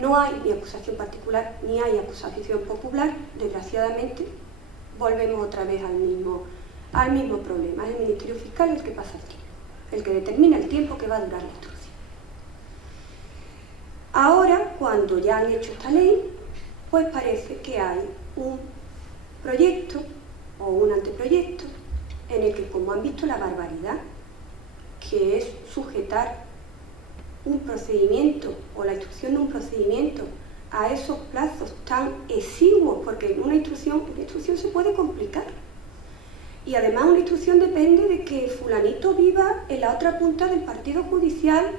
no hay ni acusación particular ni hay acusación popular, desgraciadamente volvemos otra vez al mismo problema. Es el Ministerio Fiscal el que pasa el tiempo, el que determina el tiempo que va a durar la instrucción. Ahora, cuando ya han hecho esta ley, pues parece que hay un proyecto o un anteproyecto en el que, como han visto la barbaridad, que es sujetar un procedimiento o la instrucción de un procedimiento a esos plazos tan exiguos, porque una instrucción se puede complicar. Y además una instrucción depende de que fulanito viva en la otra punta del partido judicial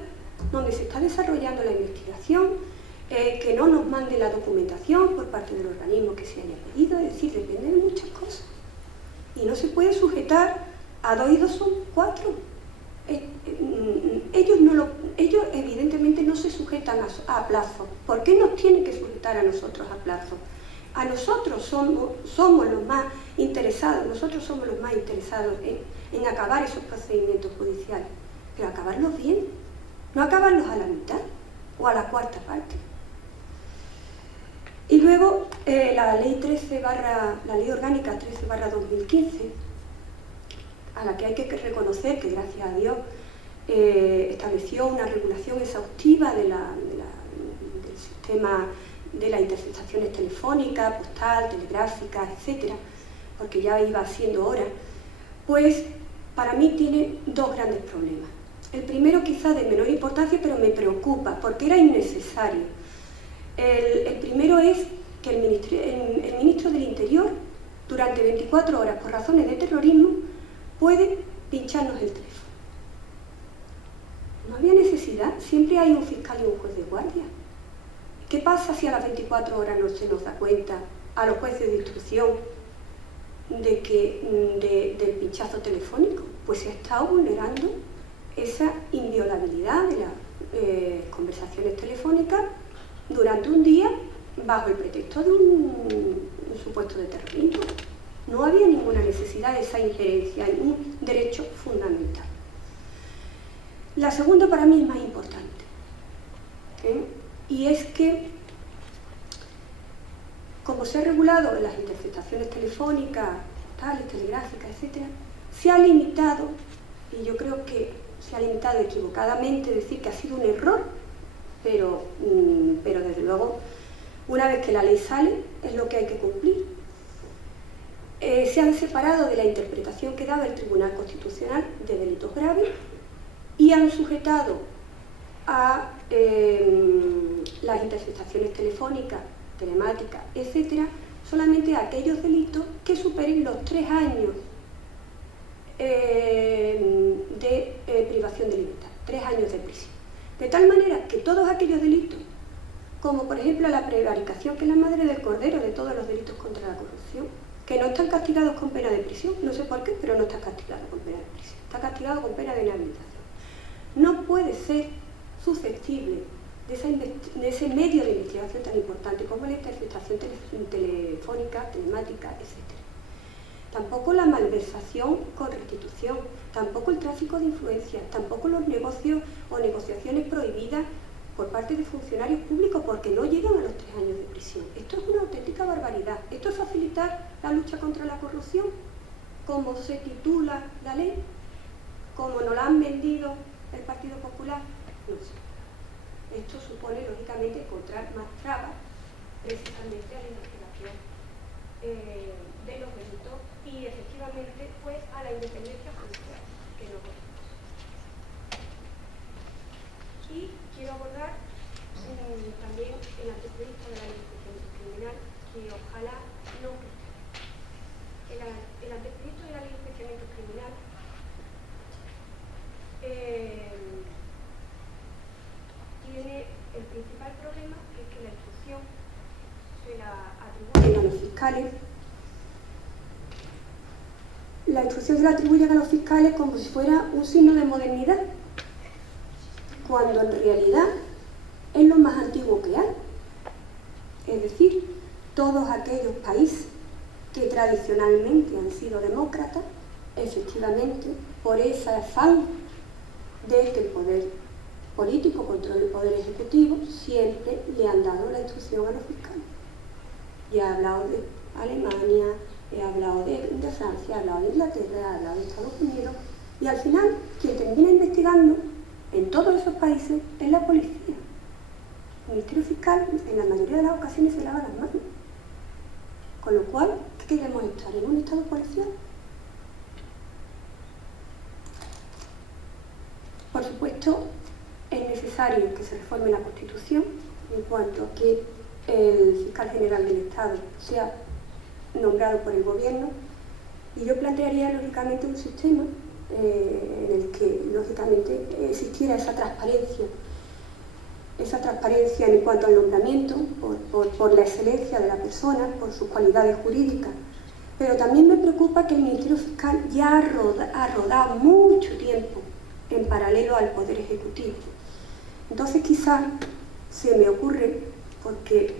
donde se está desarrollando la investigación, que no nos mande la documentación por parte del organismo que se haya pedido, es decir, depende de muchas cosas. Y no se puede sujetar a 2 y 2 son 4. Ellos evidentemente no se sujetan a plazos. ¿Por qué nos tienen que sujetar a nosotros a plazos? A nosotros somos los más interesados, en acabar esos procedimientos judiciales, pero acabarlos bien, no acabarlos a la mitad o a la cuarta parte. Y luego la ley orgánica 13/2015, a la que hay que reconocer que, gracias a Dios, estableció una regulación exhaustiva del sistema de las interceptaciones telefónicas, postal, telegráficas, etcétera, porque ya iba siendo hora, pues para mí tiene 2 grandes problemas. El primero, quizá de menor importancia, pero me preocupa, porque era innecesario. El primero es que el ministro del Interior, durante 24 horas, por razones de terrorismo, puede pincharnos el teléfono. No había necesidad, siempre hay un fiscal y un juez de guardia. ¿Qué pasa si a las 24 horas no se nos da cuenta a los jueces de instrucción del pinchazo telefónico? Pues se ha estado vulnerando esa inviolabilidad de las conversaciones telefónicas durante un día bajo el pretexto de un supuesto de terrorismo. No había ninguna necesidad de esa injerencia en un derecho fundamental. La segunda para mí es más importante, y es que, como se ha regulado las interceptaciones telefónicas, postales, telegráficas, etc., se ha limitado, y yo creo que se ha limitado equivocadamente, decir que ha sido un error, pero desde luego, una vez que la ley sale, es lo que hay que cumplir. Se han separado de la interpretación que daba el Tribunal Constitucional de delitos graves y han sujetado a las interceptaciones telefónicas, telemáticas, etcétera, solamente a aquellos delitos que superen los 3 años de privación de libertad, 3 años de prisión. De tal manera que todos aquellos delitos, como por ejemplo la prevaricación, que es la madre del cordero de todos los delitos contra la corrupción, que no están castigados con pena de prisión, no sé por qué, pero no está castigado con pena de prisión, está castigado con pena de inhabilitación. No puede ser susceptible de ese medio de investigación tan importante como la interceptación telefónica, telemática, etc. Tampoco la malversación con restitución, tampoco el tráfico de influencias, tampoco los negocios o negociaciones prohibidas por parte de funcionarios públicos porque no llegan a los 3 años de prisión. Esto es una auténtica barbaridad. Esto es facilitar la lucha contra la corrupción, como se titula la ley, como nos la han vendido el Partido Popular. No sé. Esto supone, lógicamente, encontrar más trabas precisamente a la investigación de los delitos y, efectivamente, pues a la independencia judicial, que no podemos. Y quiero abordar también el anteproyecto de la ley de enjuiciamiento criminal, que ojalá no el anteproyecto de la ley de enjuiciamiento criminal tiene el principal problema, que es que la instrucción se la atribuyen a los fiscales. La instrucción se la atribuyen a los fiscales como si fuera un signo de modernidad, cuando en realidad es lo más antiguo que hay. Es decir, todos aquellos países que tradicionalmente han sido demócratas, efectivamente, por ese afán de que el poder político controla el poder ejecutivo, siempre le han dado la instrucción a los fiscales. Ya he hablado de Alemania, he hablado de Francia, he hablado de Inglaterra, he hablado de Estados Unidos, y al final quien termina investigando en todos esos países es la policía. El Ministerio Fiscal en la mayoría de las ocasiones se lava las manos. Con lo cual, ¿qué queremos estar? ¿En un estado policial? Por supuesto, es necesario que se reforme la Constitución en cuanto a que el fiscal general del Estado sea nombrado por el Gobierno, y yo plantearía lógicamente un sistema en el que lógicamente existiera esa transparencia en cuanto al nombramiento, por la excelencia de la persona, por sus cualidades jurídicas. Pero también me preocupa que el Ministerio Fiscal ya ha rodado mucho tiempo en paralelo al Poder Ejecutivo. Entonces quizás se me ocurre, porque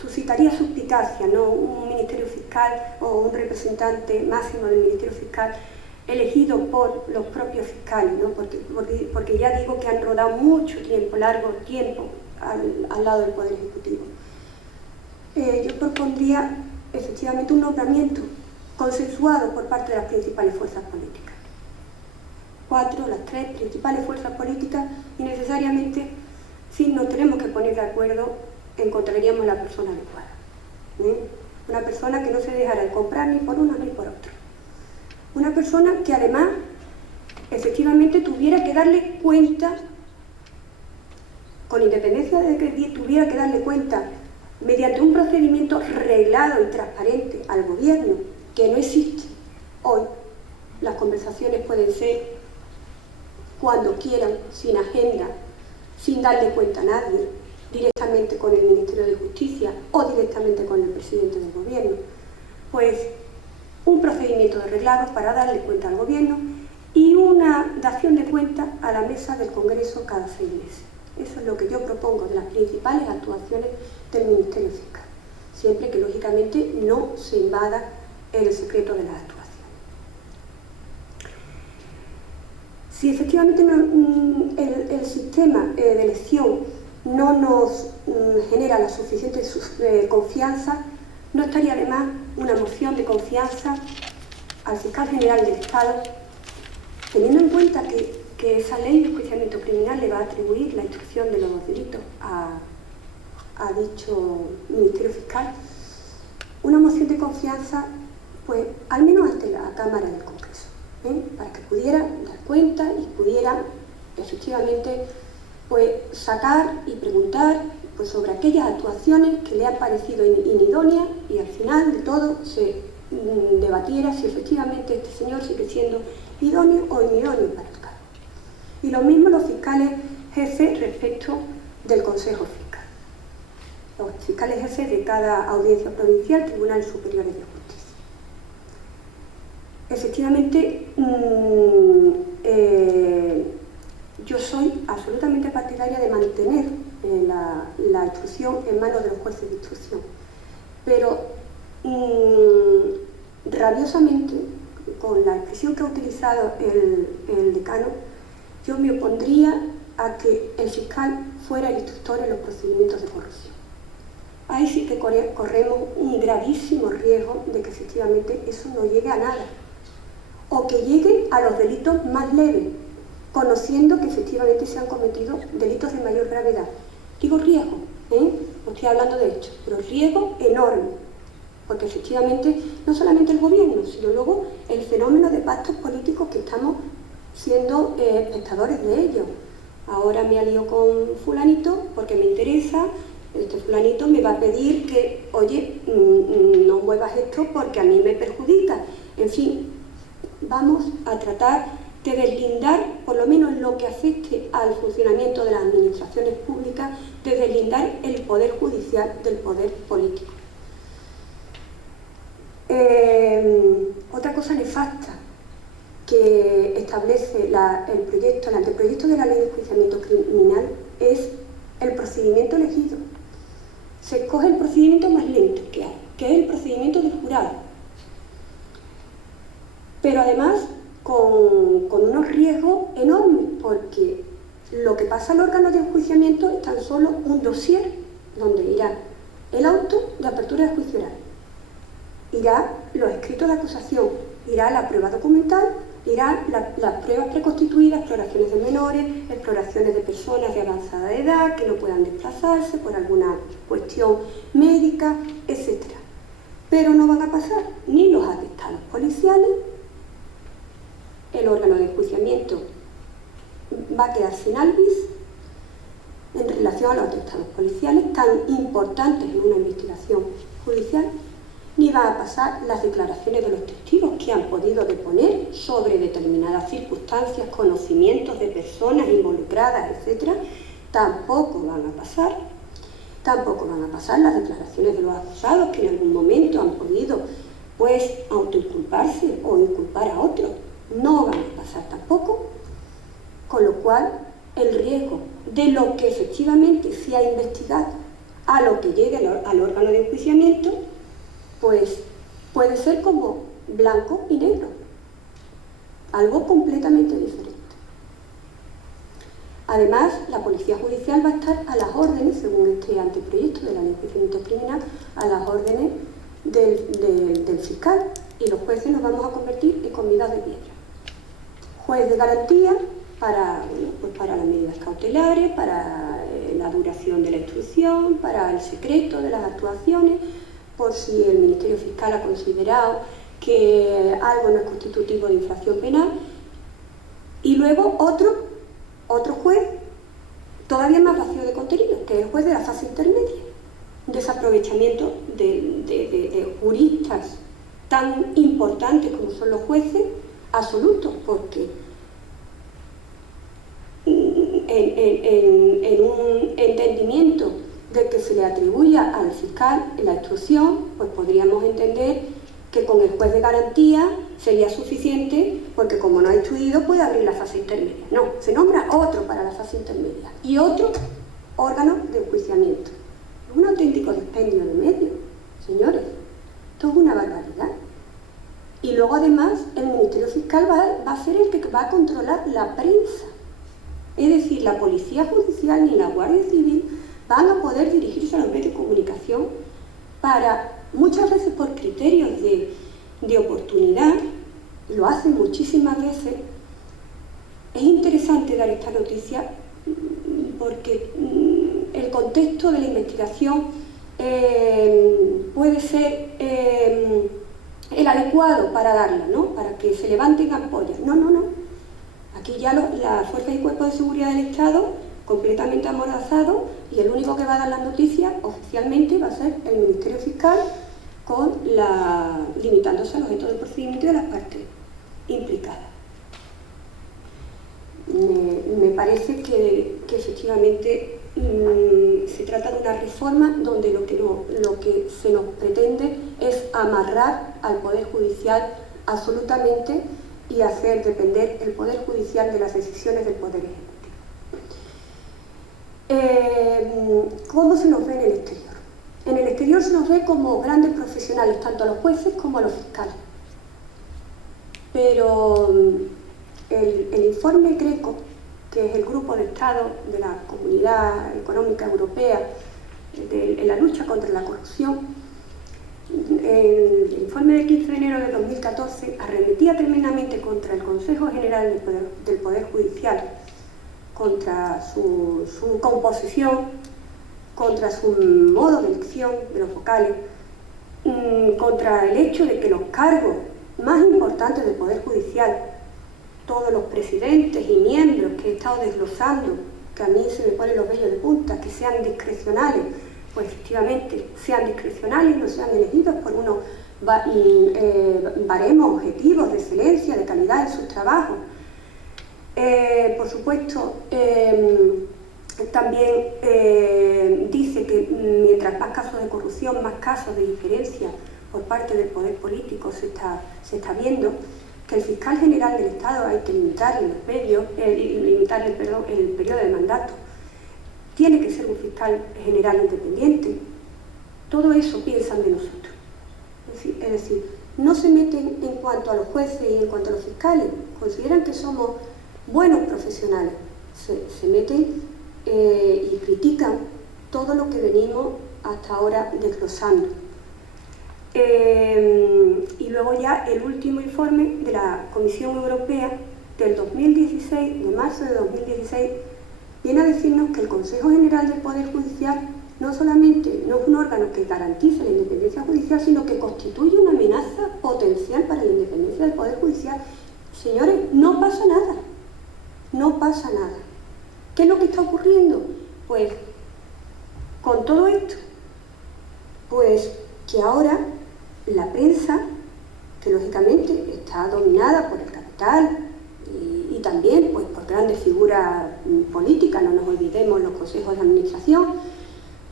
suscitaría suspicacia, ¿no?, un Ministerio Fiscal o un representante máximo del Ministerio Fiscal elegido por los propios fiscales, ¿no?, porque ya digo que han rodado mucho tiempo, largo tiempo, al lado del Poder Ejecutivo. Yo propondría efectivamente un nombramiento consensuado por parte de las principales fuerzas políticas. Las tres principales fuerzas políticas, y necesariamente, si nos tenemos que poner de acuerdo, encontraríamos la persona adecuada. Una persona que no se dejara de comprar ni por uno ni por otro. Una persona que además, efectivamente, tuviera que darle cuenta, con independencia de que tuviera que darle cuenta, mediante un procedimiento reglado y transparente al Gobierno, que no existe hoy. Las conversaciones pueden ser cuando quieran, sin agenda, sin darle cuenta a nadie, directamente con el Ministerio de Justicia o directamente con el presidente del Gobierno. Pues un procedimiento de reglado para darle cuenta al Gobierno y una dación de cuenta a la mesa del Congreso cada 6 meses. Eso es lo que yo propongo de las principales actuaciones del Ministerio Fiscal, siempre que lógicamente no se invada el secreto de las actuaciones. Si efectivamente el sistema de elección no nos genera la suficiente confianza, no estaría de más una moción de confianza al fiscal general del Estado, teniendo en cuenta que esa ley de enjuiciamiento criminal le va a atribuir la instrucción de los delitos a dicho Ministerio Fiscal, una moción de confianza, pues al menos ante la Cámara del Congreso, para que pudiera dar cuenta y pudiera efectivamente pues sacar y preguntar pues sobre aquellas actuaciones que le han parecido inidóneas, y al final de todo se debatiera si efectivamente este señor sigue siendo idóneo o inidóneo para el cargo. Y lo mismo los fiscales jefes respecto del Consejo Fiscal. Los fiscales jefes de cada audiencia provincial, Tribunales Superiores de Justicia. Efectivamente, yo soy absolutamente partidaria de mantener la instrucción en manos de los jueces de instrucción, pero rabiosamente, con la expresión que ha utilizado el decano, yo me opondría a que el fiscal fuera el instructor en los procedimientos de corrupción. Ahí sí que corremos un gravísimo riesgo de que efectivamente eso no llegue a nada, o que llegue a los delitos más leves, conociendo que efectivamente se han cometido delitos de mayor gravedad. Digo riesgo, no estoy hablando de hechos, pero riesgo enorme, porque efectivamente no solamente el Gobierno, sino luego el fenómeno de pactos políticos que estamos siendo espectadores de ellos. Ahora me alío con fulanito porque me interesa, este fulanito me va a pedir que, oye, no muevas esto porque a mí me perjudica. En fin, vamos a tratar de deslindar, por lo menos en lo que afecte al funcionamiento de las administraciones públicas, de deslindar el poder judicial del poder político. Otra cosa nefasta que establece el anteproyecto de la ley de enjuiciamiento criminal es el procedimiento elegido. Se escoge el procedimiento más lento que hay, que es el procedimiento del jurado. Pero además, con unos riesgos enormes, porque lo que pasa al órgano de enjuiciamiento es tan solo un dossier donde irá el auto de apertura de juicio oral, irá los escritos de acusación, irá la prueba documental, irán las pruebas preconstituidas, exploraciones de menores, exploraciones de personas de avanzada edad que no puedan desplazarse por alguna cuestión médica, etc. Pero no van a pasar ni los atestados policiales, el órgano de enjuiciamiento va a quedar sin albis en relación a los atestados policiales tan importantes en una investigación judicial, ni van a pasar las declaraciones de los testigos que han podido deponer sobre determinadas circunstancias, conocimientos de personas involucradas, etc. Tampoco van a pasar las declaraciones de los acusados que en algún momento han podido pues autoinculparse o inculpar a otros. No van a pasar tampoco, con lo cual el riesgo de lo que efectivamente se ha investigado a lo que llegue al órgano de enjuiciamiento, pues puede ser como blanco y negro, algo completamente diferente. Además, la Policía Judicial va a estar a las órdenes, según este anteproyecto de la Ley de Enjuiciamiento Criminal, a las órdenes del fiscal, y los jueces nos vamos a convertir en convidados de piedra. Juez de garantía para las medidas cautelares, para la duración de la instrucción, para el secreto de las actuaciones, por si el Ministerio Fiscal ha considerado que algo no es constitutivo de infracción penal, y luego otro juez todavía más vacío de contenido, que es el juez de la fase intermedia, desaprovechamiento de juristas tan importantes como son los jueces absolutos, porque en un entendimiento de que se le atribuya al fiscal la instrucción, pues podríamos entender que con el juez de garantía sería suficiente, porque como no ha instruido puede abrir la fase intermedia. No, se nombra otro para la fase intermedia y otro órgano de enjuiciamiento. Es un auténtico dispendio de medios, señores. Esto es una barbaridad. Y luego además el Ministerio Fiscal va a ser el que va a controlar la prensa. Es decir, la Policía Judicial ni la Guardia Civil van a poder dirigirse a los medios de comunicación para, muchas veces por criterios de oportunidad, lo hacen muchísimas veces. Es interesante dar esta noticia porque el contexto de la investigación puede ser el adecuado para darla, ¿no? Para que se levanten ampollas. No. Aquí ya las fuerzas y cuerpos de seguridad del Estado completamente amordazados, y el único que va a dar las noticias oficialmente va a ser el Ministerio Fiscal, limitándose al objeto del procedimiento de las partes implicadas. Me parece que efectivamente se trata de una reforma donde lo que se nos pretende es amarrar al Poder Judicial absolutamente y hacer depender el Poder Judicial de las decisiones del Poder Ejecutivo. ¿Cómo se nos ve en el exterior? En el exterior se nos ve como grandes profesionales, tanto a los jueces como a los fiscales. Pero el informe GRECO, que es el grupo de Estado de la Comunidad Económica Europea en la lucha contra la corrupción, el informe del 15 de enero de 2014 arremetía tremendamente contra el Consejo General del Poder Judicial, contra su composición, contra su modo de elección de los vocales, contra el hecho de que los cargos más importantes del Poder Judicial, todos los presidentes y miembros que he estado desglosando, que a mí se me ponen los vellos de punta, que sean discrecionales, pues efectivamente sean discrecionales, no sean elegidos por unos baremos objetivos de excelencia, de calidad en sus trabajos. Por supuesto, también dice que mientras más casos de corrupción, más casos de injerencia por parte del poder político se está viendo, que el fiscal general del Estado hay que limitarle el periodo de mandato, tiene que ser un fiscal general independiente. Todo eso piensan de nosotros. Es decir, no se meten en cuanto a los jueces y en cuanto a los fiscales, consideran que somos buenos profesionales, se meten y critican todo lo que venimos hasta ahora desglosando. Y luego ya el último informe de la Comisión Europea del 2016, de marzo de 2016, viene a decirnos que el Consejo General del Poder Judicial no solamente no es un órgano que garantice la independencia judicial, sino que constituye una amenaza potencial para la independencia del Poder Judicial. Señores, no pasa nada, no pasa nada. ¿Qué es lo que está ocurriendo? Pues, con todo esto, pues que ahora la prensa, que lógicamente está dominada por el capital y también pues, por grandes figuras políticas, no nos olvidemos los consejos de administración,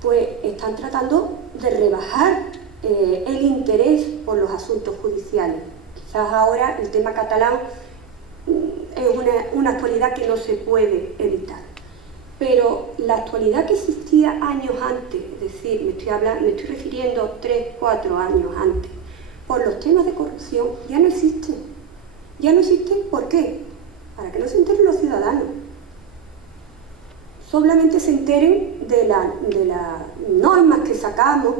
pues están tratando de rebajar el interés por los asuntos judiciales. Quizás ahora el tema catalán es una actualidad que no se puede evitar. Pero la actualidad que existía años antes, es decir, me estoy refiriendo 3, 4 años antes, por los temas de corrupción, ya no existe. Ya no existen, ¿por qué? Para que no se enteren los ciudadanos. Solamente se enteren de las normas que sacamos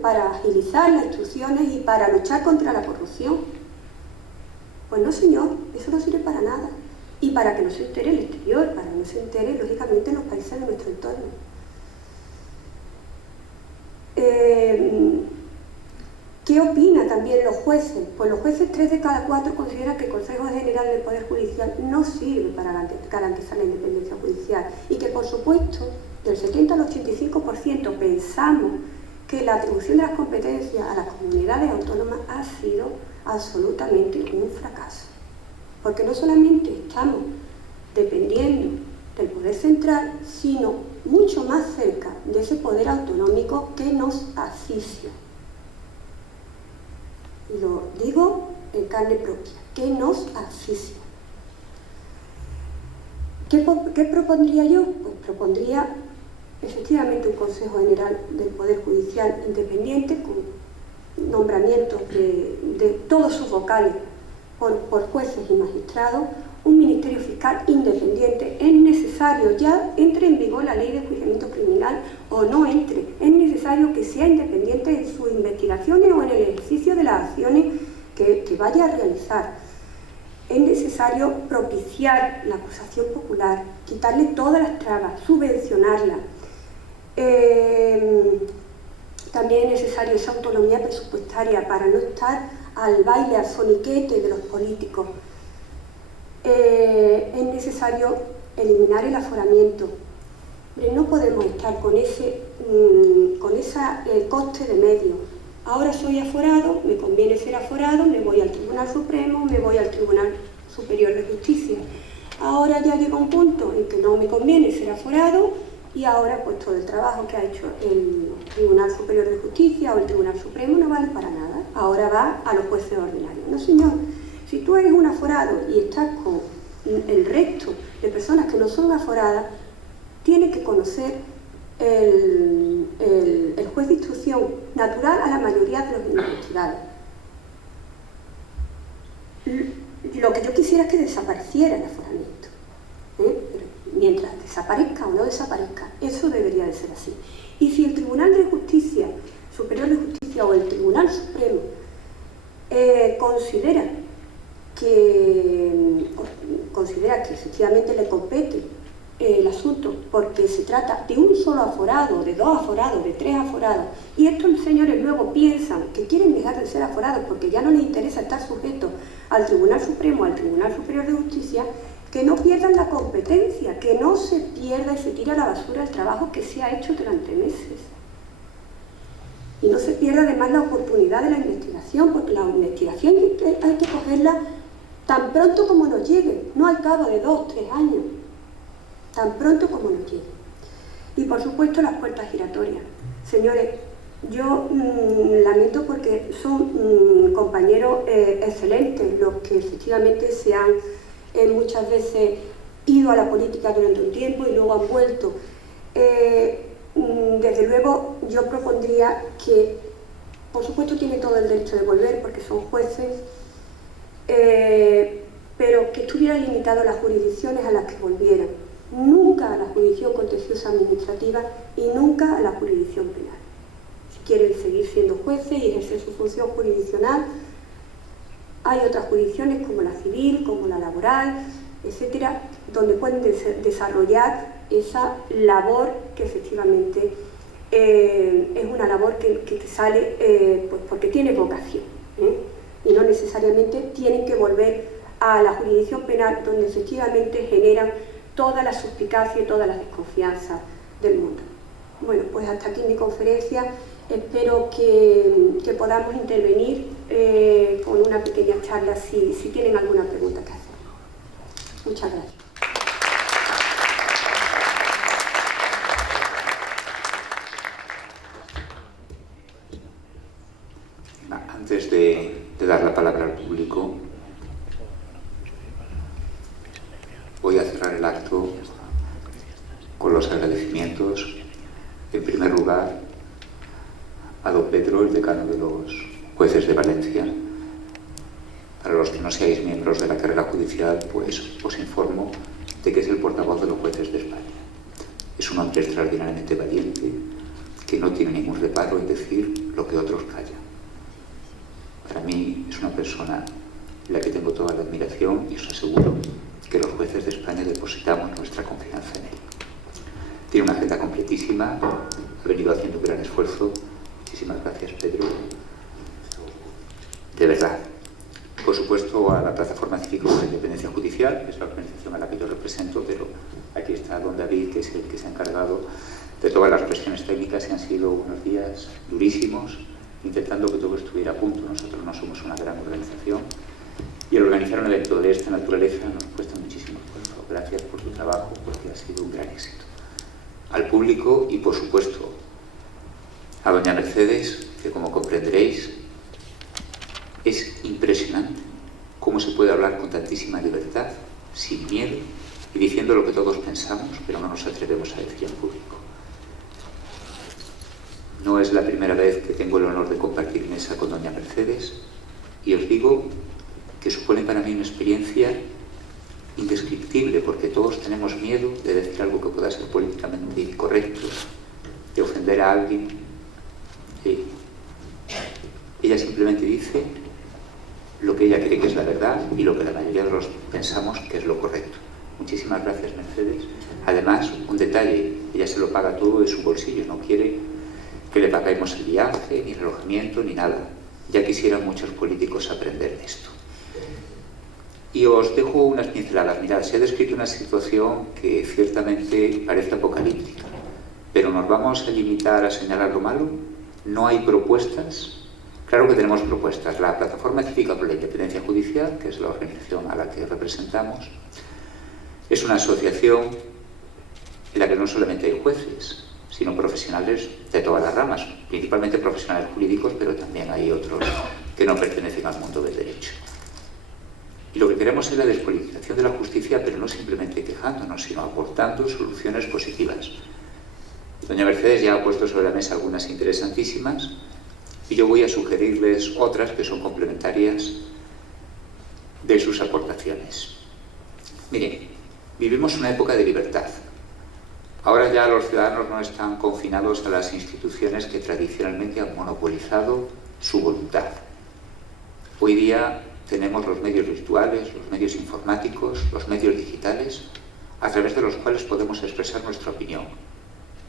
para agilizar las instrucciones y para luchar contra la corrupción. Pues no, señor, eso no sirve para nada. Y para que no se entere el exterior, para que no se entere, lógicamente, los países de nuestro entorno. ¿Qué opinan también los jueces? Pues los jueces, 3 de cada 4 consideran que el Consejo General del Poder Judicial no sirve para garantizar la independencia judicial y que, por supuesto, del 70 al 85% pensamos que la atribución de las competencias a las comunidades autónomas ha sido absolutamente un fracaso. Porque no solamente estamos dependiendo del poder central, sino mucho más cerca de ese poder autonómico que nos asfixia. Y lo digo en carne propia, que nos asfixia. ¿Qué propondría yo? Pues propondría efectivamente un Consejo General del Poder Judicial independiente con nombramientos de todos sus vocales por jueces y magistrados, un Ministerio Fiscal independiente. Es necesario, ya entre en vigor la ley de enjuiciamiento criminal o no entre, es necesario que sea independiente en sus investigaciones o en el ejercicio de las acciones que vaya a realizar. Es necesario propiciar la acusación popular, quitarle todas las trabas, subvencionarla. También es necesario esa autonomía presupuestaria para no estar al baile, al soniquete de los políticos. Es necesario eliminar el aforamiento. No podemos estar con ese coste de medios. Ahora soy aforado, me conviene ser aforado, me voy al Tribunal Supremo, me voy al Tribunal Superior de Justicia. Ahora ya llega un punto en que no me conviene ser aforado y ahora pues todo el trabajo que ha hecho el Tribunal Superior de Justicia o el Tribunal Supremo no vale para nada. Ahora va a los jueces ordinarios. No, señor, si tú eres un aforado y estás con el resto de personas que no son aforadas, tienes que conocer el juez de instrucción natural a la mayoría de los investigados. Lo que yo quisiera es que desapareciera el aforamiento. Pero mientras desaparezca o no desaparezca, eso debería de ser así. Y si el Tribunal de Justicia, Superior de Justicia o el Tribunal Supremo considera que efectivamente le compete el asunto porque se trata de un solo aforado, de 2 aforados, de 3 aforados, y estos señores luego piensan que quieren dejar de ser aforados porque ya no les interesa estar sujetos al Tribunal Supremo, al Tribunal Superior de Justicia, que no pierdan la competencia, que no se pierda y se tire a la basura el trabajo que se ha hecho durante meses. Y no se pierda además la oportunidad de la investigación, porque la investigación hay que cogerla tan pronto como nos llegue, no al cabo de 2, 3 años, tan pronto como nos llegue. Y por supuesto las puertas giratorias. Señores, yo lamento porque son compañeros excelentes los que efectivamente se han muchas veces ido a la política durante un tiempo y luego han vuelto. Desde luego yo propondría que Por supuesto tienen todo el derecho de volver porque son jueces, pero que estuvieran limitadas las jurisdicciones a las que volvieran. Nunca a la jurisdicción contenciosa administrativa y nunca a la jurisdicción penal. Si quieren seguir siendo jueces y ejercer su función jurisdiccional, hay otras jurisdicciones como la civil, como la laboral, etcétera, donde pueden desarrollar esa labor que efectivamente es una labor que sale pues porque tiene vocación, y no necesariamente tienen que volver a la jurisdicción penal donde efectivamente generan toda la suspicacia y toda la desconfianza del mundo. Bueno, pues hasta aquí mi conferencia. Espero que podamos intervenir con una pequeña charla si tienen alguna pregunta que hacer. Muchas gracias. Antes de dar la palabra al público, voy a cerrar el acto con los agradecimientos, en primer lugar, a don Pedro, el decano de los jueces de Valencia. Para los que no seáis miembros de la carrera judicial, pues os informo de que es el portavoz de los jueces de España. Es un hombre extraordinariamente valiente, que no tiene ningún reparo en decir lo que otros callan. Para mí es una persona en la que tengo toda la admiración y os aseguro que los jueces de España depositamos nuestra confianza en él. Tiene una agenda completísima, ha venido haciendo un gran esfuerzo. Muchísimas gracias, Pedro. De verdad. Por supuesto, a la Plataforma Cívica por la Independencia Judicial, que es la organización a la que yo represento, pero aquí está don David, que es el que se ha encargado de todas las cuestiones técnicas, que han sido unos días durísimos, intentando que todo estuviera a punto. Nosotros no somos una gran organización y el organizar un evento de esta naturaleza nos cuesta muchísimo esfuerzo. Gracias por tu trabajo, porque ha sido un gran éxito. Al público y, por supuesto, a doña Mercedes, que como comprenderéis, es impresionante cómo se puede hablar con tantísima libertad, sin miedo y diciendo lo que todos pensamos, pero no nos atrevemos a decir en público. No es la primera vez que tengo el honor de compartir mesa con doña Mercedes y os digo que supone para mí una experiencia indescriptible, porque todos tenemos miedo de decir algo que pueda ser políticamente incorrecto, de ofender a alguien. Ella simplemente dice lo que ella cree que es la verdad y lo que la mayoría de los pensamos que es lo correcto. Muchísimas gracias, Mercedes. Además, un detalle, ella se lo paga todo de su bolsillo, no quiere que le paguemos el viaje, ni el alojamiento, ni nada. Ya quisieran muchos políticos aprender de esto. Y os dejo unas pinceladas. Mirad, se ha descrito una situación que ciertamente parece apocalíptica, pero ¿nos vamos a limitar a señalar lo malo? ¿No hay propuestas? Claro que tenemos propuestas. La Plataforma Cívica por la Independencia Judicial, que es la organización a la que representamos, es una asociación en la que no solamente hay jueces, sino profesionales de todas las ramas, principalmente profesionales jurídicos, pero también hay otros que no pertenecen al mundo del derecho. Y lo que queremos es la despolitización de la justicia, pero no simplemente quejándonos, sino aportando soluciones positivas. Doña Mercedes ya ha puesto sobre la mesa algunas interesantísimas, y yo voy a sugerirles otras que son complementarias de sus aportaciones. Miren, vivimos una época de libertad. Ahora ya los ciudadanos no están confinados a las instituciones que tradicionalmente han monopolizado su voluntad. Hoy día tenemos los medios virtuales, los medios informáticos, los medios digitales, a través de los cuales podemos expresar nuestra opinión.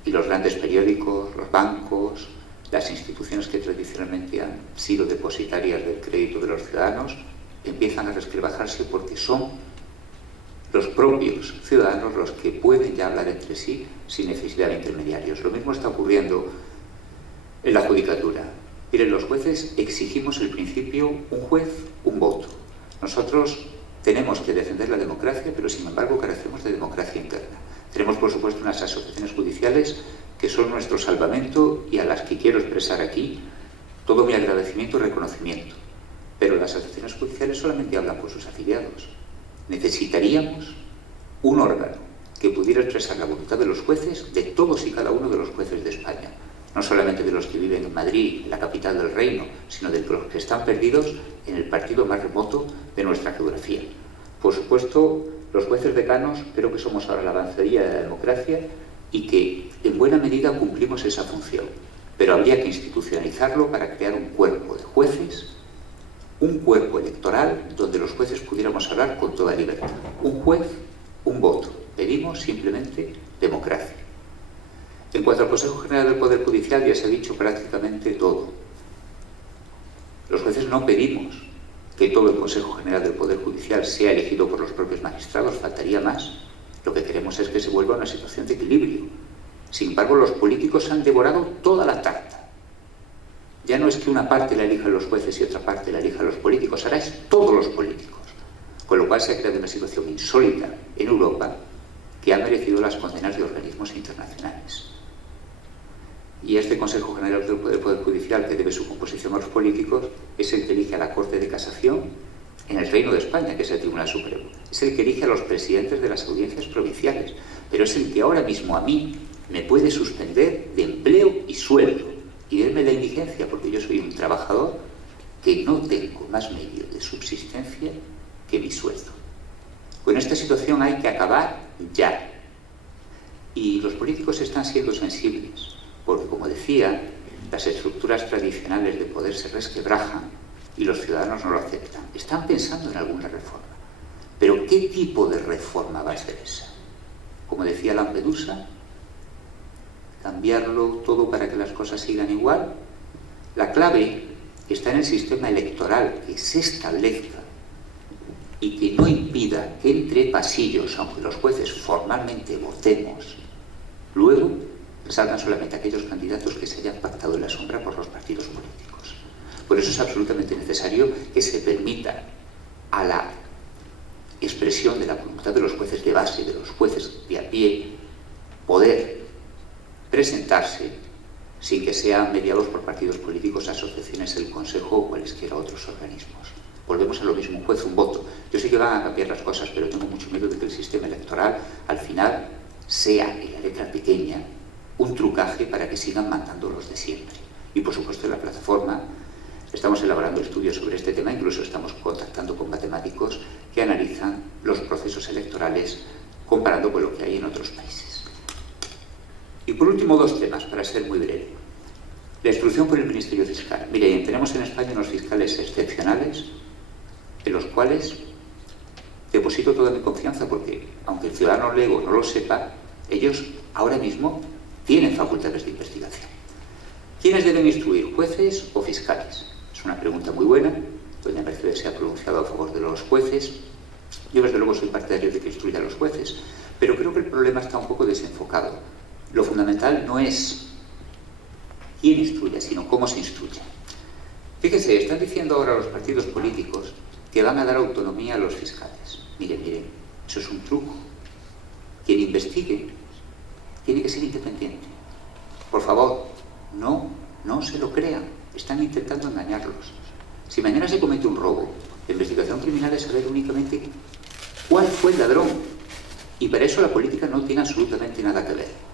Y los grandes periódicos, los bancos, las instituciones que tradicionalmente han sido depositarias del crédito de los ciudadanos, empiezan a resquebrajarse porque son los propios ciudadanos los que pueden ya hablar entre sí sin necesidad de intermediarios. Lo mismo está ocurriendo en la judicatura. Miren, los jueces exigimos el principio un juez, un voto. Nosotros tenemos que defender la democracia, pero sin embargo carecemos de democracia interna. Tenemos, por supuesto, unas asociaciones judiciales que son nuestro salvamento y a las que quiero expresar aquí todo mi agradecimiento y reconocimiento. Pero las asociaciones judiciales solamente hablan por sus afiliados. Necesitaríamos un órgano que pudiera expresar la voluntad de los jueces, de todos y cada uno de los jueces de España. no solamente de los que viven en Madrid, en la capital del reino, sino de los que están perdidos en el partido más remoto de nuestra geografía. Por supuesto, los jueces decanos creo que somos ahora la avanzadilla de la democracia y que en buena medida cumplimos esa función, pero habría que institucionalizarlo para crear un cuerpo de jueces, un cuerpo electoral donde los jueces pudiéramos hablar con toda libertad. Un juez, un voto. Pedimos simplemente democracia. En cuanto al Consejo General del Poder Judicial, ya se ha dicho prácticamente todo. Los jueces no pedimos que todo el Consejo General del Poder Judicial sea elegido por los propios magistrados, faltaría más. Lo que queremos es que se vuelva a una situación de equilibrio. Sin embargo, los políticos han devorado toda la tarta. Ya no es que una parte la elijan los jueces y otra parte la elijan los políticos, ahora es todos los políticos. Con lo cual se ha creado una situación insólita en Europa que ha merecido las condenas de organismos internacionales. Y este Consejo General del Poder Judicial, que debe su composición a los políticos, es el que elige a la Corte de Casación en el Reino de España, que es el Tribunal Supremo. Es el que elige a los presidentes de las audiencias provinciales, pero es el que ahora mismo a mí me puede suspender de empleo y sueldo y verme la indigencia, porque yo soy un trabajador que no tengo más medio de subsistencia que mi sueldo. Con esta situación hay que acabar ya. Y los políticos están siendo sensibles, porque, como decía, las estructuras tradicionales de poder se resquebrajan y los ciudadanos no lo aceptan. Están pensando en alguna reforma. Pero ¿qué tipo de reforma va a ser esa? Como decía Lampedusa, cambiarlo todo para que las cosas sigan igual. La clave está en el sistema electoral, que se establezca y que no impida que entre pasillos, aunque los jueces formalmente votemos, luego salgan solamente aquellos candidatos que se hayan pactado en la sombra por los partidos políticos. Por eso es absolutamente necesario que se permita a la expresión de la voluntad de los jueces de base, de los jueces de a pie, poder presentarse sin que sean mediados por partidos políticos, asociaciones, el Consejo o cualesquiera otros organismos. Volvemos a lo mismo, un juez, un voto. Yo sé que van a cambiar las cosas, pero tengo mucho miedo de que el sistema electoral, al final, sea, en la letra pequeña, un trucaje para que sigan mandando los de siempre. Y, por supuesto, en la plataforma estamos elaborando estudios sobre este tema, incluso estamos contactando con matemáticos que analizan los procesos electorales comparando con lo que hay en otros países. Y por último, dos temas, para ser muy breve. La instrucción por el Ministerio Fiscal. Mire, tenemos en España unos fiscales excepcionales en los cuales deposito toda mi confianza porque, aunque el ciudadano lego no lo sepa, ellos ahora mismo tienen facultades de investigación. ¿Quiénes deben instruir, jueces o fiscales? Es una pregunta muy buena. Doña Mercedes se ha pronunciado a favor de los jueces. Yo, desde luego, soy partidario de que instruya a los jueces, pero creo que el problema está un poco desenfocado. Lo fundamental no es quién instruya, sino cómo se instruye. Fíjense, están diciendo ahora los partidos políticos que van a dar autonomía a los fiscales. Miren, eso es un truco. Quien investigue tiene que ser independiente. Por favor, no se lo crean. Están intentando engañarlos. Si mañana se comete un robo, la investigación criminal es saber únicamente cuál fue el ladrón. Y para eso la política no tiene absolutamente nada que ver.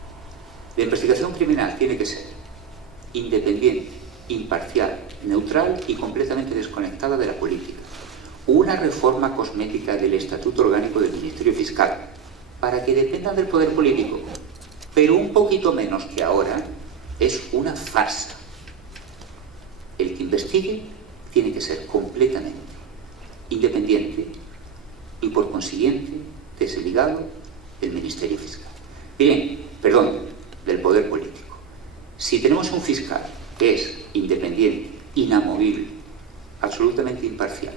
La investigación criminal tiene que ser independiente, imparcial, neutral y completamente desconectada de la política. Una reforma cosmética del Estatuto Orgánico del Ministerio Fiscal para que dependan del poder político, pero un poquito menos que ahora, es una farsa. El que investigue tiene que ser completamente independiente y, por consiguiente, desligado del Ministerio Fiscal. Del poder político. Si tenemos un fiscal que es independiente, inamovible, absolutamente imparcial,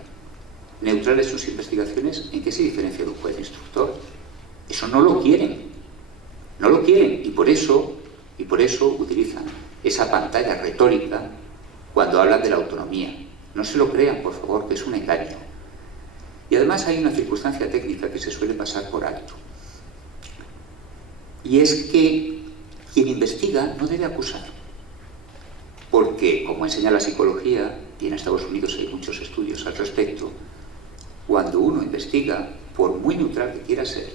neutral en sus investigaciones, ¿en qué se diferencia de un juez instructor? Eso no lo quieren. No lo quieren y por eso utilizan esa pantalla retórica cuando hablan de la autonomía. No se lo crean, por favor, que es un engaño. Y además hay una circunstancia técnica que se suele pasar por alto. Y es que quien investiga no debe acusar. Porque, como enseña la psicología, y en Estados Unidos hay muchos estudios al respecto, cuando uno investiga, por muy neutral que quiera ser,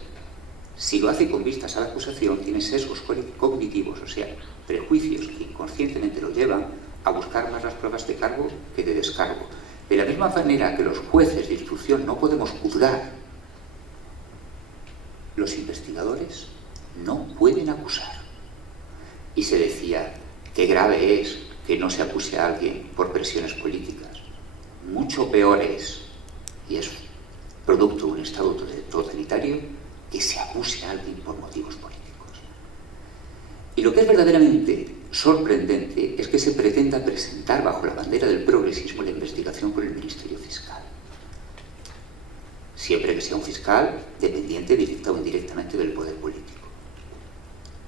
si lo hace con vistas a la acusación, tiene sesgos cognitivos, o sea, prejuicios que inconscientemente lo llevan a buscar más las pruebas de cargo que de descargo. De la misma manera que los jueces de instrucción no podemos juzgar, los investigadores no pueden acusar. Y se decía, qué grave es que no se acuse a alguien por presiones políticas. Mucho peor es, y es producto de un Estado totalitario, que se acuse a alguien por motivos políticos. Y lo que es verdaderamente sorprendente es que se pretenda presentar bajo la bandera del progresismo la investigación por el Ministerio Fiscal. Siempre que sea un fiscal dependiente directa o indirectamente del poder político.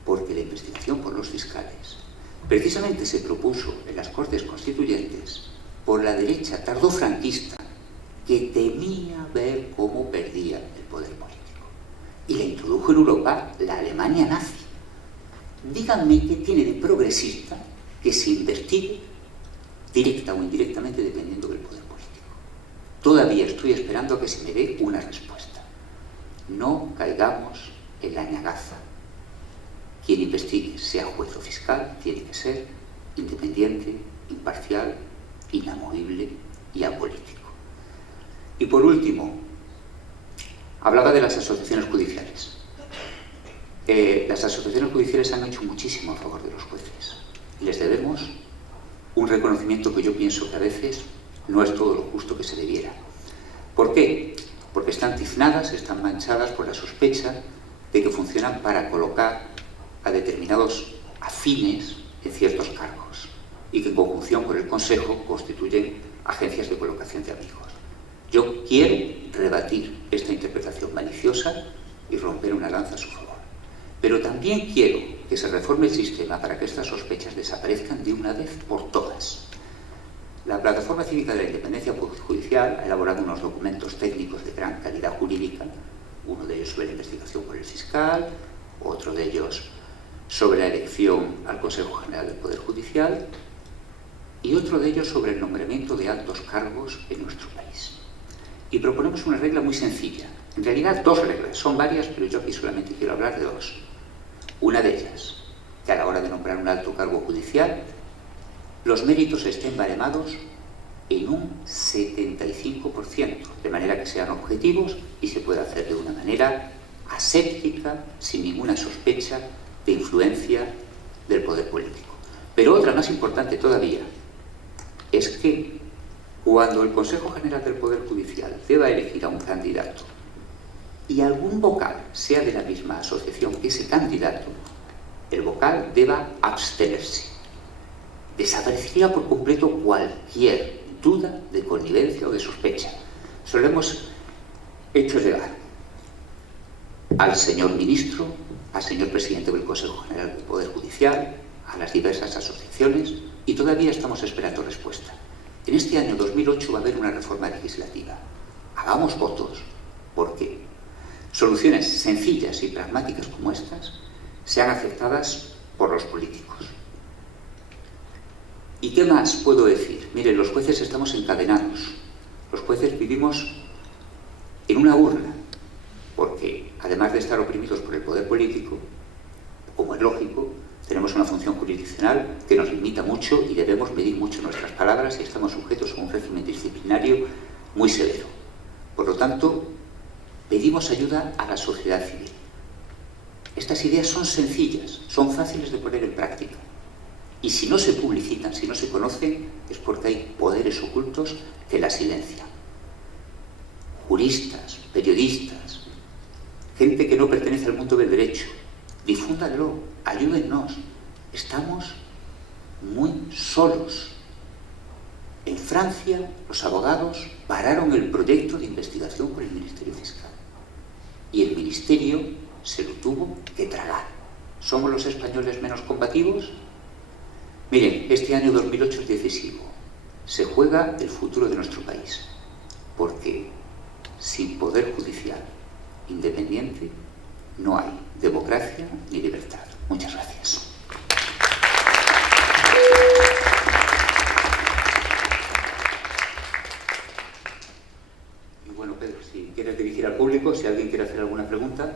Porque la investigación por los fiscales precisamente se propuso en las Cortes Constituyentes por la derecha tardofranquista que temía ver cómo perdía el poder político. Y la introdujo en Europa la Alemania nazi. Díganme qué tiene de progresista que se investigue directa o indirectamente dependiendo del poder político. Todavía estoy esperando a que se me dé una respuesta. No caigamos en la ñagaza. Quien investigue, sea juez o fiscal, tiene que ser independiente, imparcial, inamovible y apolítico. Y por último, hablaba de las asociaciones judiciales. Las asociaciones judiciales han hecho muchísimo a favor de los jueces. Les debemos un reconocimiento que yo pienso que a veces no es todo lo justo que se debiera. ¿Por qué? Porque están tiznadas, están manchadas por la sospecha de que funcionan para colocar a determinados afines en ciertos cargos y que en conjunción con el Consejo constituyen agencias de colocación de amigos. Yo quiero rebatir esta interpretación maliciosa y romper una lanza a su favor. Pero también quiero que se reforme el sistema para que estas sospechas desaparezcan de una vez por todas. La Plataforma Cívica de la Independencia Judicial ha elaborado unos documentos técnicos de gran calidad jurídica, uno de ellos sobre la investigación por el fiscal, otro de ellos sobre la elección al Consejo General del Poder Judicial y otro de ellos sobre el nombramiento de altos cargos en nuestro país. Y proponemos una regla muy sencilla. En realidad, dos reglas. Son varias, pero yo aquí solamente quiero hablar de dos. Una de ellas, que a la hora de nombrar un alto cargo judicial, los méritos estén baremados en un 75%, de manera que sean objetivos y se pueda hacer de una manera aséptica, sin ninguna sospecha de influencia del poder político. Pero otra más importante todavía es que cuando el Consejo General del Poder Judicial deba elegir a un candidato y algún vocal sea de la misma asociación que ese candidato, el vocal deba abstenerse. Desaparecería por completo cualquier duda de connivencia o de sospecha. Se lo hemos hecho llegar al señor ministro, al señor presidente del Consejo General del Poder Judicial, a las diversas asociaciones y todavía estamos esperando respuesta. En este año 2008 va a haber una reforma legislativa. Hagamos votos porque soluciones sencillas y pragmáticas como estas sean aceptadas por los políticos. ¿Y qué más puedo decir? Miren, los jueces estamos encadenados. Los jueces vivimos en una urna, porque además de estar oprimidos por el poder político, como es lógico, tenemos una función jurisdiccional que nos limita mucho y debemos medir mucho nuestras palabras y estamos sujetos a un régimen disciplinario muy severo. Por lo tanto, pedimos ayuda a la sociedad civil. Estas ideas son sencillas, son fáciles de poner en práctica. Y si no se publicitan, si no se conocen, es porque hay poderes ocultos que las silencian. Juristas, periodistas, gente que no pertenece al mundo del derecho, difúndanlo, ayúdennos. Estamos muy solos. En Francia, los abogados pararon el proyecto de investigación por el Ministerio Fiscal. Y el Ministerio se lo tuvo que tragar. ¿Somos los españoles menos combativos? Miren, este año 2008 es decisivo. Se juega el futuro de nuestro país. Porque sin poder judicial independiente no hay democracia ni libertad. Muchas gracias. Y bueno, Pedro, si quieres dirigir al público, si alguien quiere hacer alguna pregunta.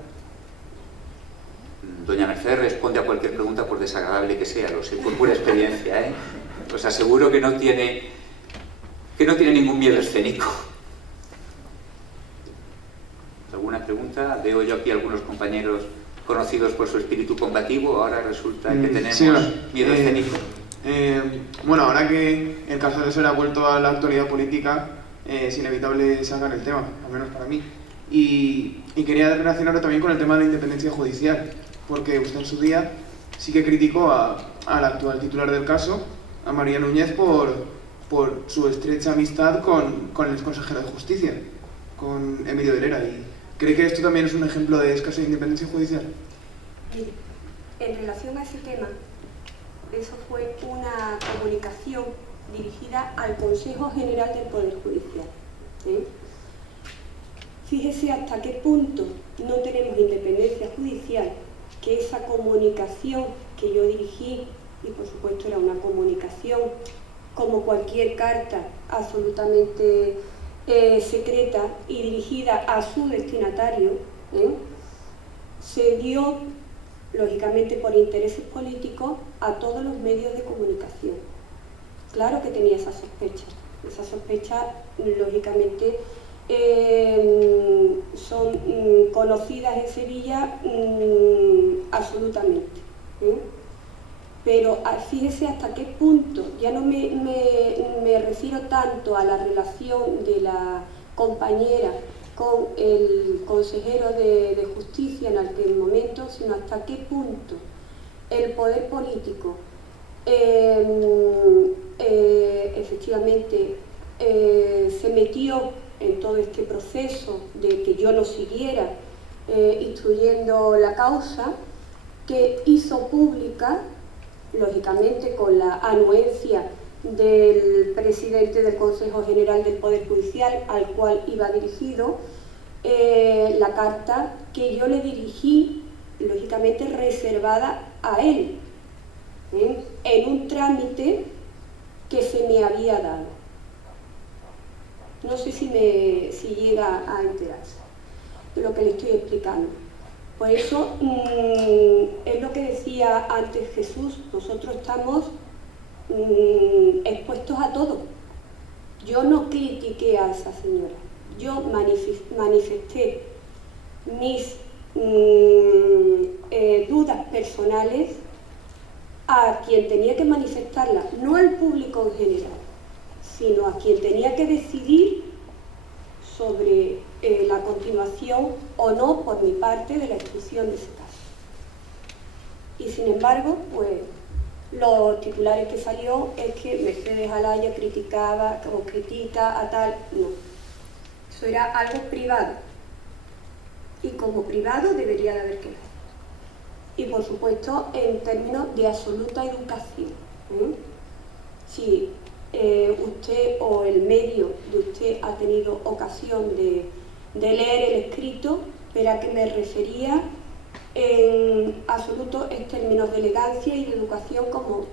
desagradable que sea, lo sé por pura experiencia, ¿eh? Os aseguro que no tiene ningún miedo escénico. ¿Alguna pregunta? Veo yo aquí algunos compañeros conocidos por su espíritu combativo, ahora resulta que tenemos miedo escénico. Bueno, ahora que el caso de Sera ha vuelto a la actualidad política, es inevitable sacar el tema, al menos para mí. Y quería relacionarlo también con el tema de la independencia judicial, porque usted en su día sí que criticó a la actual titular del caso, a María Núñez, por su estrecha amistad con el exconsejero de Justicia, con Emilio de Lera. ¿Y cree que esto también es un ejemplo de escasa independencia judicial? Mire, en relación a ese tema, eso fue una comunicación dirigida al Consejo General del Poder Judicial. Fíjese hasta qué punto no tenemos independencia judicial, que esa comunicación que yo dirigí, y por supuesto era una comunicación como cualquier carta absolutamente secreta y dirigida a su destinatario, se dio, lógicamente por intereses políticos, a todos los medios de comunicación. Claro que tenía esa sospecha, lógicamente, son conocidas en Sevilla absolutamente. Pero fíjese hasta qué punto, ya no me refiero tanto a la relación de la compañera con el consejero de Justicia en aquel momento, sino hasta qué punto el poder político efectivamente se metió en todo este proceso de que yo no siguiera instruyendo la causa, que hizo pública, lógicamente con la anuencia del presidente del Consejo General del Poder Judicial, al cual iba dirigido, la carta que yo le dirigí, lógicamente reservada a él, en un trámite que se me había dado. No sé si llega a enterarse de lo que le estoy explicando. Por eso es lo que decía antes Jesús, nosotros estamos expuestos a todo. Yo no critiqué a esa señora, yo manifesté mis dudas personales a quien tenía que manifestarlas, no al público en general, sino a quien tenía que decidir sobre la continuación o no por mi parte de la instrucción de ese caso. Y sin embargo, pues los titulares que salió es que Mercedes Alaya criticaba o critica a tal, no. Eso era algo privado. Y como privado debería de haber quedado. Y por supuesto en términos de absoluta educación. Si usted o el medio de usted ha tenido ocasión de leer el escrito, verá que me refería en absoluto en términos de elegancia y de educación, como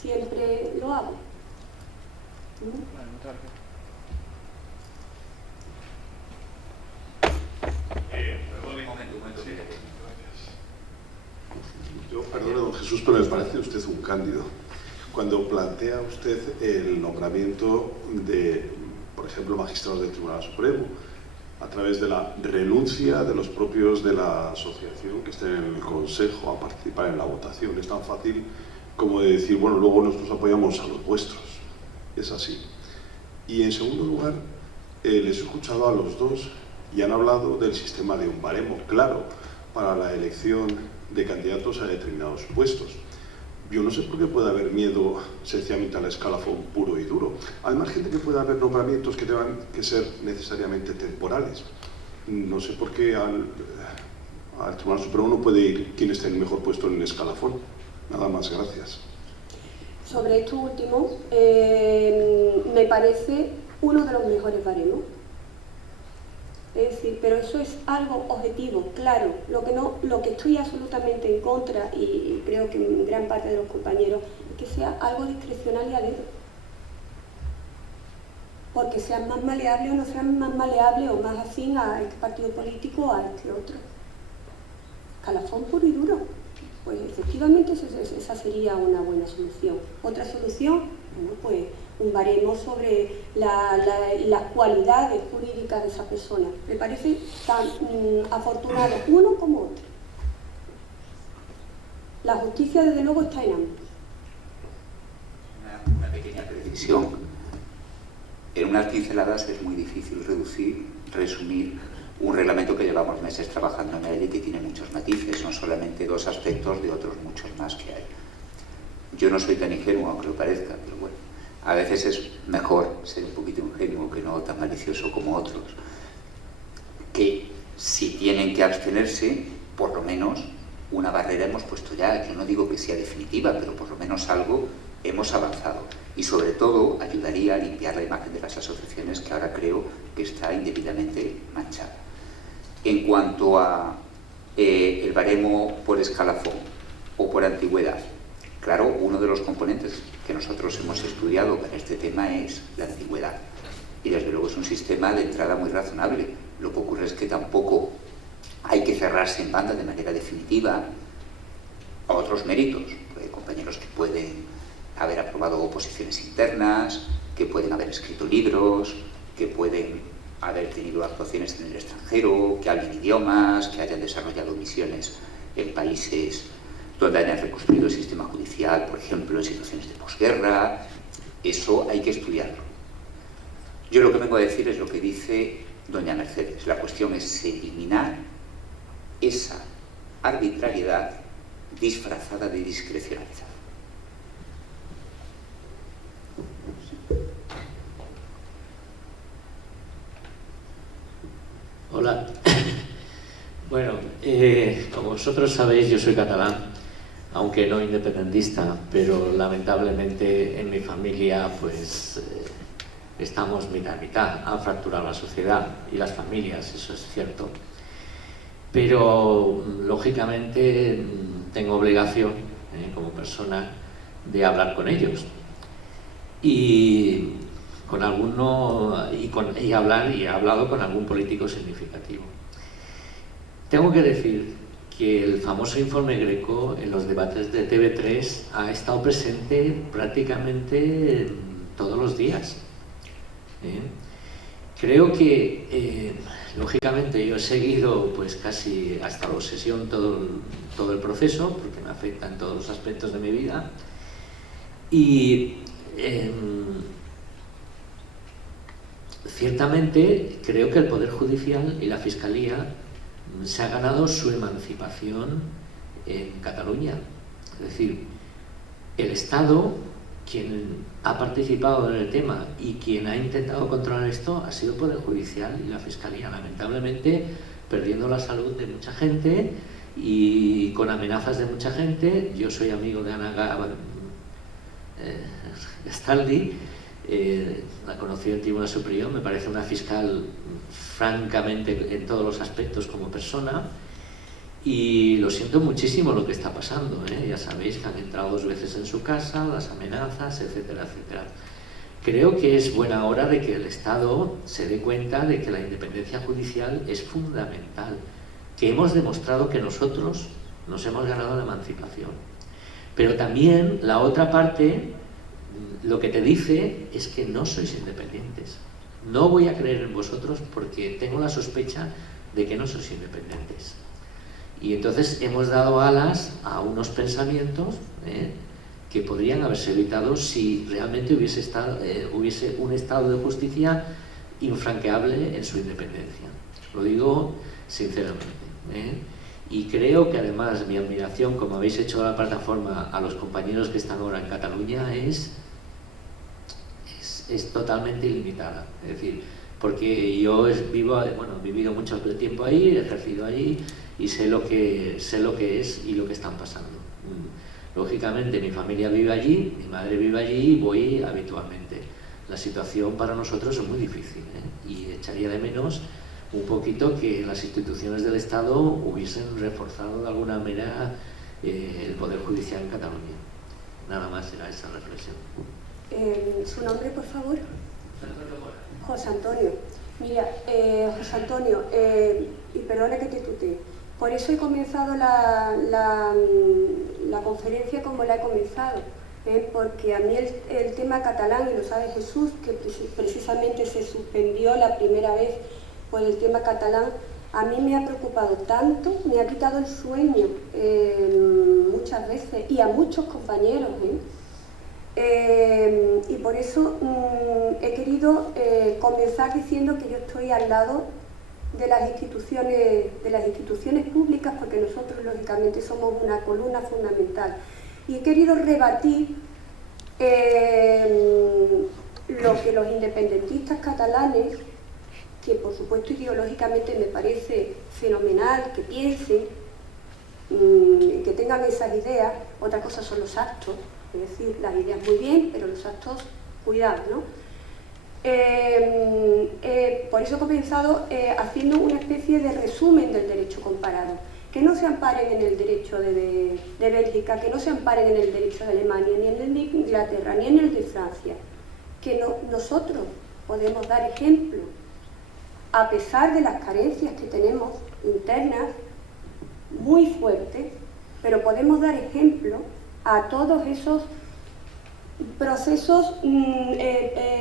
siempre lo hago. Perdón, un momento. Sí. Yo, perdone, don Jesús, pero me parece usted un cándido. Cuando plantea usted el nombramiento de, por ejemplo, magistrados del Tribunal Supremo, a través de la renuncia de los propios de la asociación que estén en el Consejo a participar en la votación, es tan fácil como de decir, bueno, luego nosotros apoyamos a los vuestros. Es así. Y en segundo lugar, les he escuchado a los dos y han hablado del sistema de un baremo claro para la elección de candidatos a determinados puestos. Yo no sé por qué puede haber miedo sencillamente al escalafón puro y duro. Al margen de que pueda haber nombramientos que tengan que ser necesariamente temporales. No sé por qué al Tribunal Supremo no puede ir quien esté en el mejor puesto en el escalafón. Nada más, gracias. Sobre esto último, me parece uno de los mejores baremos. Es decir, pero eso es algo objetivo, claro. Lo que estoy absolutamente en contra, y creo que gran parte de los compañeros, es que sea algo discrecional y a dedo. Porque sean más maleables o no sean más maleables o más afín a este partido político o a este otro. Escalafón puro y duro. pues efectivamente esa sería una buena solución. Otra solución, bueno, pues un baremo sobre las cualidades jurídicas de esa persona. Me parece tan afortunado uno como otro. La justicia, desde luego, está en ambos. Una pequeña precisión. En unas pinceladas es muy difícil resumir un reglamento que llevamos meses trabajando en él y que tiene muchos matices. Son solamente 2 aspectos de otros muchos más que hay. Yo no soy tan ingenuo, aunque lo parezca, pero bueno, a veces es mejor ser un poquito ingenuo que no tan malicioso como otros, que si tienen que abstenerse, por lo menos una barrera hemos puesto ya. Yo no digo que sea definitiva, pero por lo menos algo hemos avanzado. Y sobre todo ayudaría a limpiar la imagen de las asociaciones, que ahora creo que está indebidamente manchada. En cuanto a el baremo por escalafón o por antigüedad, claro, uno de los componentes que nosotros hemos estudiado para este tema es la antigüedad. Y desde luego es un sistema de entrada muy razonable. Lo que ocurre es que tampoco hay que cerrarse en banda de manera definitiva a otros méritos. Hay compañeros que pueden haber aprobado oposiciones internas, que pueden haber escrito libros, que pueden haber tenido actuaciones en el extranjero, que hablen idiomas, que hayan desarrollado misiones en países donde hayan reconstruido el sistema judicial, por ejemplo, en situaciones de posguerra. Eso hay que estudiarlo. Yo lo que vengo a decir es lo que dice doña Mercedes. La cuestión es eliminar esa arbitrariedad disfrazada de discrecionalidad. Hola. Bueno, como vosotros sabéis, yo soy catalán, aunque no independentista, pero lamentablemente en mi familia pues estamos mitad a mitad. Han fracturado la sociedad y las familias, eso es cierto. Pero lógicamente tengo obligación, como persona, de hablar con ellos. Y con alguno y he hablado con algún político significativo. Tengo que decir que el famoso informe Greco en los debates de TV3 ha estado presente prácticamente todos los días. Creo que lógicamente yo he seguido pues casi hasta la obsesión todo el proceso, porque me afecta en todos los aspectos de mi vida, y ciertamente creo que el Poder Judicial y la Fiscalía se ha ganado su emancipación en Cataluña. Es decir, el Estado, quien ha participado en el tema y quien ha intentado controlar esto, ha sido el Poder Judicial y la Fiscalía, lamentablemente perdiendo la salud de mucha gente y con amenazas de mucha gente. Yo soy amigo de Ana Gastaldi, la conocí en el Tribunal Superior, me parece una fiscal francamente en todos los aspectos como persona, y lo siento muchísimo lo que está pasando, ya sabéis que han entrado 2 veces en su casa, las amenazas, etcétera, etcétera. Creo que es buena hora de que el Estado se dé cuenta de que la independencia judicial es fundamental, que hemos demostrado que nosotros nos hemos ganado la emancipación. Pero también la otra parte lo que te dice es que no sois independientes. No voy a creer en vosotros porque tengo la sospecha de que no sois independientes. Y entonces hemos dado alas a unos pensamientos que podrían haberse evitado si realmente hubiese un estado de justicia infranqueable en su independencia. Lo digo sinceramente. Y creo que además mi admiración, como habéis hecho a la plataforma, a los compañeros que están ahora en Cataluña es totalmente ilimitada. Es decir, porque yo he vivido mucho tiempo ahí, he ejercido allí y sé lo que es y lo que están pasando. Lógicamente mi familia vive allí, mi madre vive allí y voy habitualmente. La situación para nosotros es muy difícil, y echaría de menos un poquito que las instituciones del Estado hubiesen reforzado de alguna manera el Poder Judicial en Cataluña. Nada más era esa reflexión. ¿Su nombre, por favor? José Antonio. Mira, José Antonio, y perdona que te tutee, Por eso he comenzado la conferencia como la he comenzado, porque a mí el tema catalán, y lo sabe Jesús, que precisamente se suspendió la primera vez por el tema catalán, a mí me ha preocupado tanto, me ha quitado el sueño muchas veces, y a muchos compañeros. Y por eso he querido comenzar diciendo que yo estoy al lado de las instituciones públicas, porque nosotros lógicamente somos una columna fundamental. Y he querido rebatir lo que los independentistas catalanes, que por supuesto ideológicamente me parece fenomenal que piensen, que tengan esas ideas. Otra cosa son los actos, es decir, las ideas muy bien, pero los actos, cuidado, ¿no? Por eso he comenzado haciendo una especie de resumen del derecho comparado, que no se amparen en el derecho de Bélgica, que no se amparen en el derecho de Alemania, ni en el de Inglaterra, ni en el de Francia, que nosotros podemos dar ejemplo, a pesar de las carencias que tenemos internas, muy fuertes, pero podemos dar ejemplo a todos esos procesos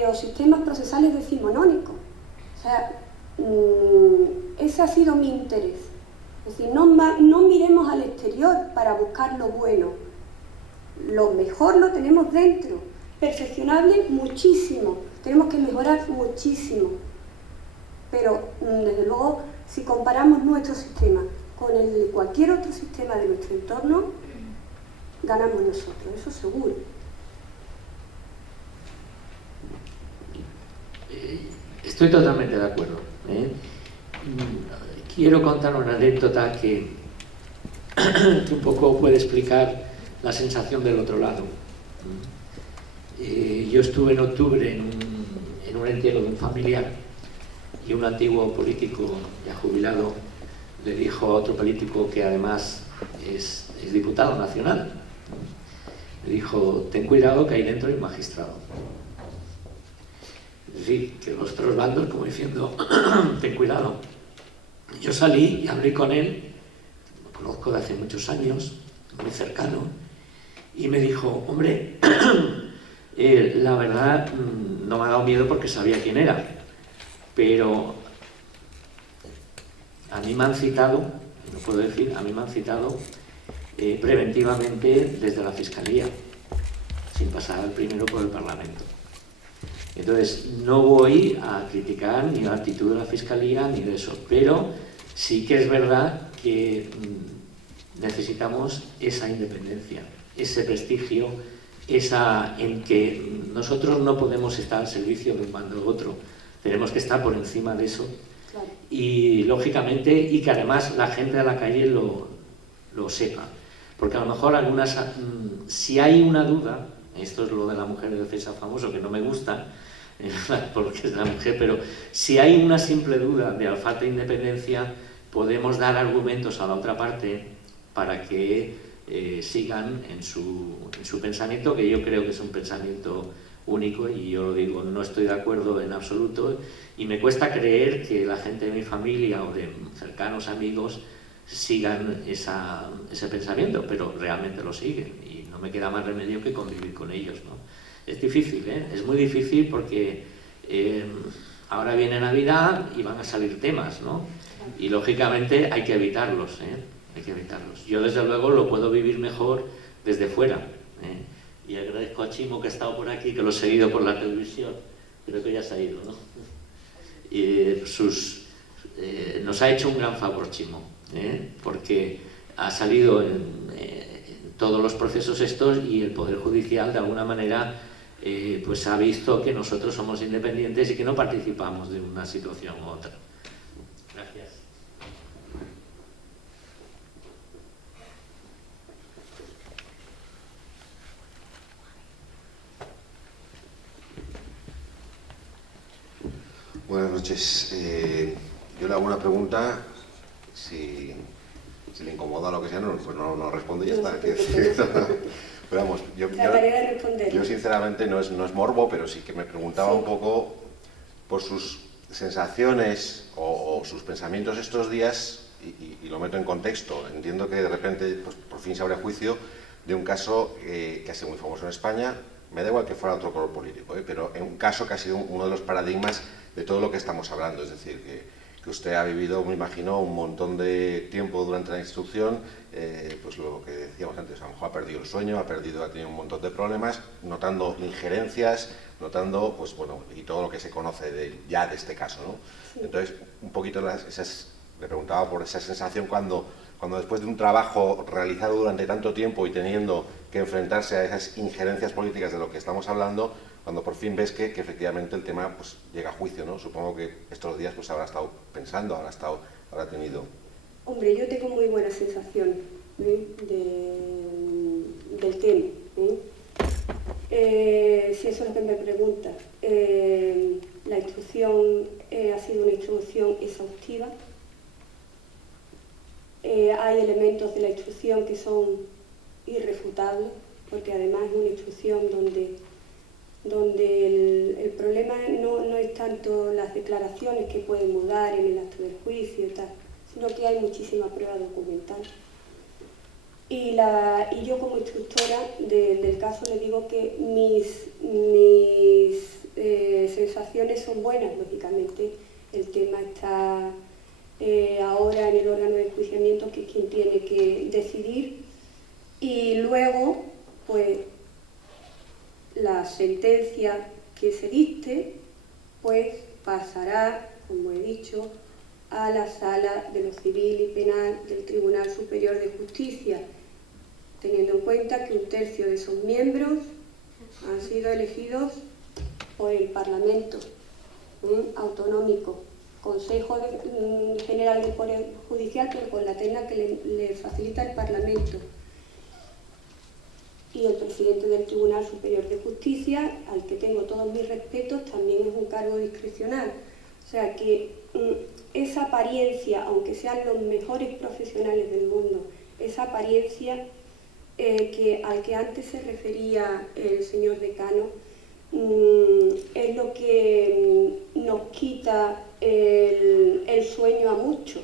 o sistemas procesales decimonónicos. O sea, ese ha sido mi interés. Es decir, no miremos al exterior para buscar lo bueno. Lo mejor lo tenemos dentro, perfeccionable muchísimo, tenemos que mejorar muchísimo. Pero, desde luego, si comparamos nuestro sistema con el de cualquier otro sistema de nuestro entorno, ganamos nosotros, eso seguro. Estoy totalmente de acuerdo. Quiero contar una anécdota que un poco puede explicar la sensación del otro lado. Yo estuve en octubre en un entierro de un familiar, y un antiguo político ya jubilado le dijo a otro político que además es diputado nacional, le dijo: ten cuidado que ahí dentro hay un magistrado. Es decir, que los otros bandos como diciendo ten cuidado. Yo salí y hablé con él, lo conozco de hace muchos años, muy cercano, y me dijo: hombre, la verdad no me ha dado miedo porque sabía quién era, pero a mí me han citado, no puedo decir, a mí me han citado preventivamente desde la Fiscalía, sin pasar primero por el Parlamento. Entonces, no voy a criticar ni la actitud de la Fiscalía ni de eso, pero sí que es verdad que necesitamos esa independencia, ese prestigio, en que nosotros no podemos estar al servicio de un bando u otro, tenemos que estar por encima de eso. Claro. Y lógicamente, y que además la gente de la calle lo sepa, porque a lo mejor algunas, si hay una duda, esto es lo de la mujer de César famoso, que no me gusta, porque es la mujer, pero si hay una simple duda de la falta de independencia, podemos dar argumentos a la otra parte para que sigan en su pensamiento, que yo creo que es un pensamiento único, y yo lo digo, no estoy de acuerdo en absoluto, y me cuesta creer que la gente de mi familia o de cercanos amigos sigan ese pensamiento, pero realmente lo siguen, y no me queda más remedio que convivir con ellos, ¿no? Es difícil, es muy difícil, porque ahora viene Navidad y van a salir temas, ¿no? Y lógicamente hay que evitarlos, hay que evitarlos. Yo desde luego lo puedo vivir mejor desde fuera, y agradezco a Chimo, que ha estado por aquí, que lo he seguido por la televisión, creo que ya se ha ido, ¿no? Y nos ha hecho un gran favor Chimo, porque ha salido en todos los procesos estos, y el Poder Judicial de alguna manera pues ha visto que nosotros somos independientes y que no participamos de una situación u otra. Gracias. Buenas noches. Yo le hago una pregunta, si le incomoda lo que sea, pues no responde y ya está. Pero vamos, yo sinceramente no es morbo, pero sí que me preguntaba un poco por sus sensaciones o sus pensamientos estos días, y lo meto en contexto. Entiendo que de repente pues, por fin se abre juicio de un caso que ha sido muy famoso en España. Me da igual que fuera otro color político, pero en un caso que ha sido uno de los paradigmas de todo lo que estamos hablando. Es decir, que usted ha vivido, me imagino, un montón de tiempo durante la instrucción, pues lo que decíamos antes, a lo mejor ha perdido el sueño, ha tenido un montón de problemas, notando injerencias, notando, pues bueno, y todo lo que se conoce ya de este caso, ¿no? Sí. Entonces, un poquito le preguntaba por esa sensación cuando después de un trabajo realizado durante tanto tiempo y teniendo que enfrentarse a esas injerencias políticas de lo que estamos hablando, cuando por fin ves que efectivamente el tema pues, llega a juicio, ¿no? Supongo que estos días pues habrá estado pensando, habrá tenido... Hombre, yo tengo muy buena sensación del tema. Si eso es lo que me pregunta, la instrucción ha sido una instrucción exhaustiva. Hay elementos de la instrucción que son irrefutables, porque además es una instrucción donde el problema no es tanto las declaraciones que pueden mudar en el acto del juicio y tal, sino que hay muchísima prueba documental. Y yo como instructora del caso le digo que mis sensaciones son buenas, lógicamente. El tema está ahora en el órgano de enjuiciamiento, que es quien tiene que decidir, y luego, pues, la sentencia que se dicte, pues, pasará, como he dicho, a la Sala de lo Civil y Penal del Tribunal Superior de Justicia, teniendo en cuenta que 1/3 de esos miembros han sido elegidos por el Parlamento autonómico, Consejo General del Poder Judicial, pero con la terna que le facilita el Parlamento. Y el presidente del Tribunal Superior de Justicia, al que tengo todos mis respetos, también es un cargo discrecional. O sea que esa apariencia, aunque sean los mejores profesionales del mundo, esa apariencia al que antes se refería el señor decano, es lo que nos quita el sueño a muchos,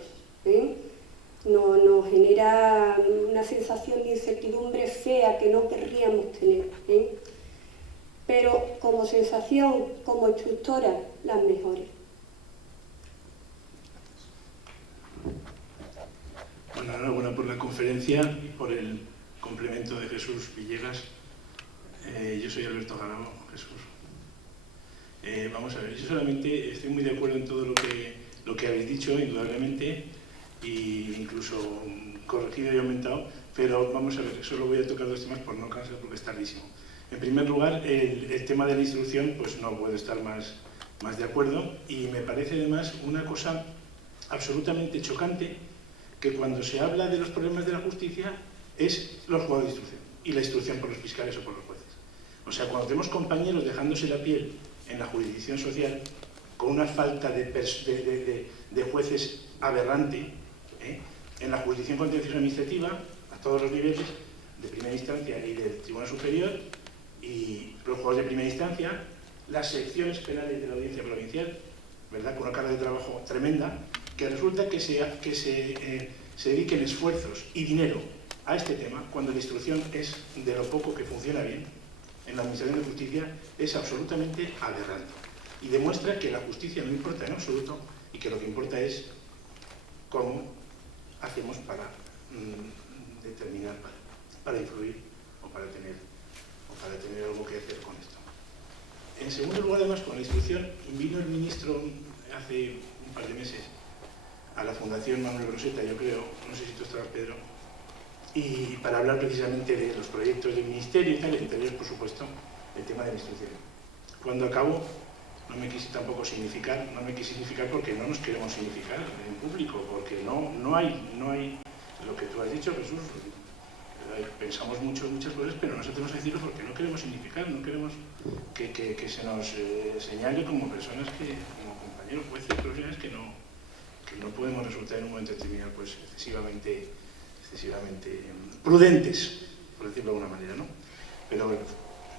nos genera una sensación de incertidumbre fea que no querríamos tener, pero como sensación, como instructora, las mejores. Bueno, enhorabuena por la conferencia y por el complemento de Jesús Villegas. Yo soy Alberto Garabo, Jesús. Vamos a ver, yo solamente estoy muy de acuerdo en todo lo que habéis dicho, indudablemente, e incluso corregido y aumentado, pero vamos a ver, solo voy a tocar 2 temas por no cansar porque es tardísimo. En primer lugar, el tema de la instrucción, pues no puedo estar más de acuerdo, y me parece además una cosa absolutamente chocante que cuando se habla de los problemas de la justicia es los juzgados de instrucción y la instrucción por los fiscales o por los jueces. O sea, cuando tenemos compañeros dejándose la piel en la jurisdicción social con una falta de jueces aberrante, en la jurisdicción contenciosa administrativa, a todos los niveles, de primera instancia y del Tribunal Superior, y los juzgados de primera instancia, las secciones penales de la Audiencia Provincial, ¿verdad?, con una carga de trabajo tremenda, que resulta que se dediquen esfuerzos y dinero a este tema, cuando la instrucción es de lo poco que funciona bien en la Administración de Justicia, es absolutamente aberrante. Y demuestra que la justicia no importa en absoluto y que lo que importa es cómo hacemos para determinar, para influir o para tener algo que hacer con esto. En segundo lugar, además, con la instrucción, vino el ministro hace un par de meses a la Fundación Manuel Roseta, yo creo, no sé si tú estabas, Pedro, y para hablar precisamente de los proyectos del Ministerio y tal, entre ellos, por supuesto, el tema de la instrucción. Cuando acabó, no me quise tampoco significar porque no nos queremos significar en público, porque no hay lo que tú has dicho, Jesús. Pensamos muchas cosas, pero no sabemos decirlo porque no queremos significar, no queremos que se nos señale como personas como compañeros jueces, profesionales que no podemos resultar en un momento determinado pues excesivamente prudentes, por decirlo de alguna manera, ¿no? Pero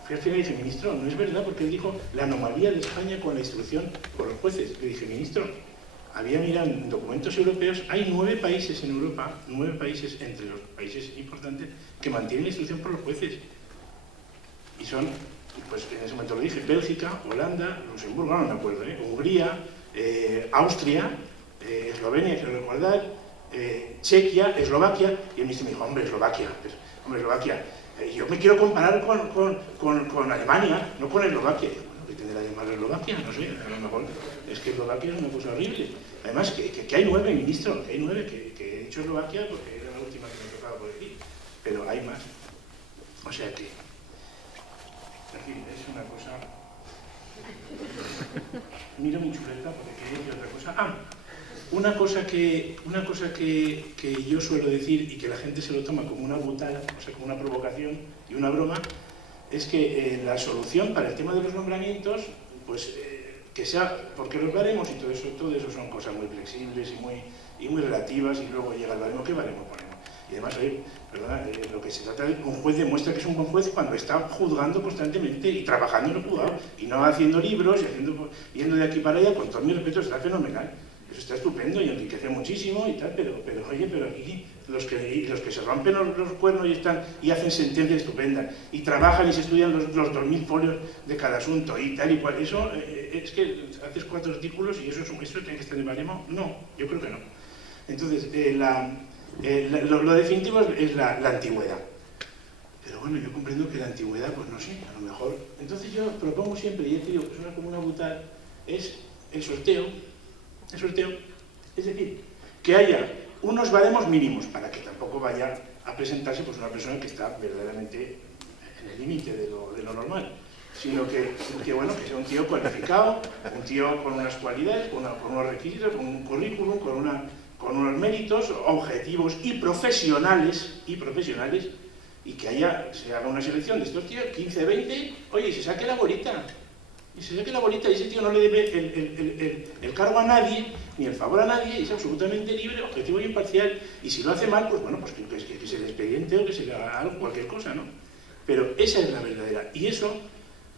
fui al final y dije, ministro, no es verdad, porque él dijo la anomalía de España con la instrucción por los jueces. Le dije, ministro, había mirado en documentos europeos, hay 9 países en Europa, 9 países entre los países importantes, que mantienen la instrucción por los jueces. Y son, pues en ese momento lo dije, Bélgica, Holanda, Luxemburgo, no me acuerdo, Hungría, Austria, Eslovenia, quiero recordar, Chequia, Eslovaquia, y el ministro me dijo, hombre, Eslovaquia, yo me quiero comparar con Alemania, no con Eslovaquia. ¿Qué tendrá de malo Eslovaquia? No sé, a lo mejor es que Eslovaquia es una cosa horrible. Además, que hay 9, ministro, que hay 9, que he dicho Eslovaquia porque era la última que me tocaba por decir, pero hay más. O sea que, en fin, es una cosa... Miro mi chuleta porque quería decir otra cosa. Una cosa que yo suelo decir y que la gente se lo toma como una butada, o sea, como una provocación y una broma, es que la solución para el tema de los nombramientos, pues que sea, porque los baremos y todo eso son cosas muy flexibles y muy relativas, y luego llega el baremo, ¿qué baremo ponemos? Y además, perdona, lo que se trata de un juez demuestra que es un buen juez cuando está juzgando constantemente y trabajando en el juzgado, y no haciendo libros y yendo de aquí para allá, con todo mi respeto, está fenomenal. Eso está estupendo y enriquece muchísimo y tal, pero aquí los que se rompen los cuernos y hacen sentencias estupendas y trabajan y se estudian los 2000 folios de cada asunto y tal y cual, eso es que haces 4 artículos y eso tiene que estar en el baremo. No, yo creo que no. Entonces, lo definitivo es la antigüedad. Pero bueno, yo comprendo que la antigüedad, pues no sé, a lo mejor... Entonces yo propongo siempre, y ya te digo que suena como una butada, es el sorteo. Es decir, que haya unos baremos mínimos para que tampoco vaya a presentarse pues una persona que está verdaderamente en el límite de lo normal, sino que sea un tío cualificado, un tío con unas cualidades, con unos requisitos, con un currículum, con unos méritos objetivos y profesionales, y que se haga una selección de estos tíos, 15, 20, oye, y se saque la bolita. Y ese tío no le debe el cargo a nadie, ni el favor a nadie, y es absolutamente libre, objetivo y imparcial. Y si lo hace mal, pues bueno, pues que se le expediente o que se le haga algo, cualquier cosa, ¿no? Pero esa es la verdadera. Y eso,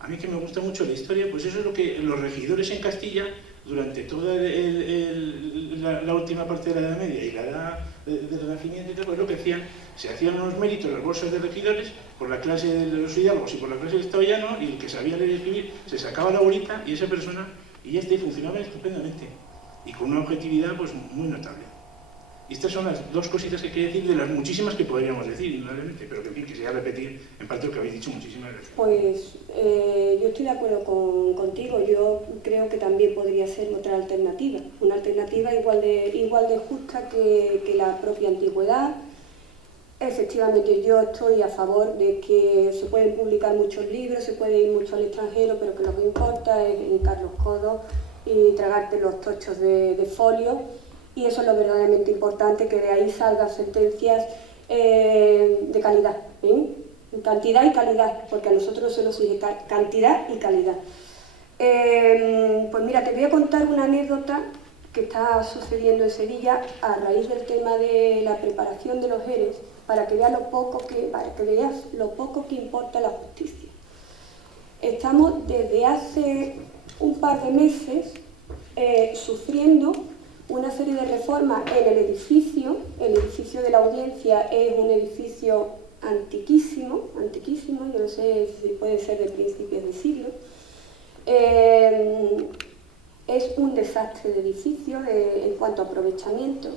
a mí que me gusta mucho la historia, pues eso es lo que los regidores en Castilla, durante toda la última parte de la Edad Media y la Edad del Renacimiento y todo, pues lo que hacían, se hacían unos méritos las bolsas de regidores por la clase de los hidalgos y por la clase del Estado llano, y el que sabía leer y escribir se sacaba la bolita y esa persona, y ya está, y funcionaba estupendamente y con una objetividad pues muy notable. Y estas son las 2 cositas que quiero decir de las muchísimas que podríamos decir, indudablemente, pero que en fin, quisiera repetir en parte lo que habéis dicho. Muchísimas gracias. Pues yo estoy de acuerdo contigo. Yo creo que también podría ser otra alternativa, una alternativa igual de justa que la propia antigüedad. Efectivamente, yo estoy a favor de que se pueden publicar muchos libros, se puede ir mucho al extranjero, pero que lo que importa es hincar los codos y tragarte los tochos de folio. Y eso es lo verdaderamente importante, que de ahí salgan sentencias de calidad, cantidad y calidad, porque a nosotros se nos exige cantidad y calidad. Pues mira, te voy a contar una anécdota que está sucediendo en Sevilla a raíz del tema de la preparación de los ERES, para que veas lo poco que importa la justicia. Estamos desde hace un par de meses sufriendo una serie de reformas en el edificio. El edificio de la audiencia es un edificio antiquísimo, yo no sé si puede ser de principios de siglo. Es un desastre de edificio en cuanto a aprovechamiento.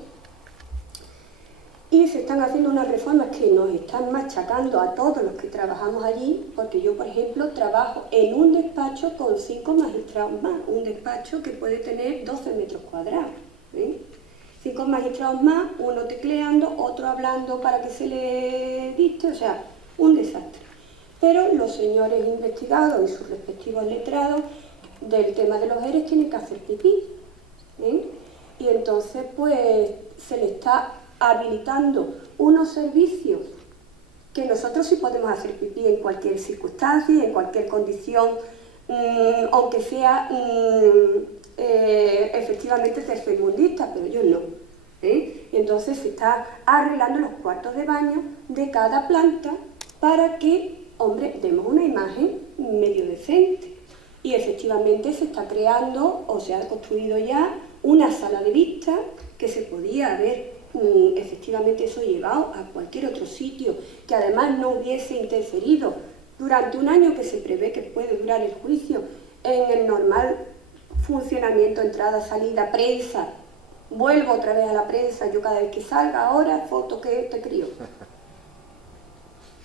Y se están haciendo unas reformas que nos están machacando a todos los que trabajamos allí, porque yo, por ejemplo, trabajo en un despacho con 5 magistrados más, un despacho que puede tener 12 metros cuadrados. 5 magistrados más, uno tecleando, otro hablando para que se le dicte, o sea, un desastre. Pero los señores investigados y sus respectivos letrados del tema de los ERES tienen que hacer pipí. Y entonces, pues, se le está habilitando unos servicios que nosotros sí podemos hacer pipí en cualquier circunstancia, en cualquier condición, aunque sea efectivamente tercermundista, pero yo no. Entonces se está arreglando los cuartos de baño de cada planta para que, hombre, demos una imagen medio decente. Y efectivamente se está creando, o se ha construido ya, una sala de vista que se podía haber efectivamente eso llevado a cualquier otro sitio, que además no hubiese interferido durante un año que se prevé que puede durar el juicio en el normal funcionamiento, entrada, salida, prensa. Vuelvo otra vez a la prensa, yo cada vez que salga ahora, foto que te crío.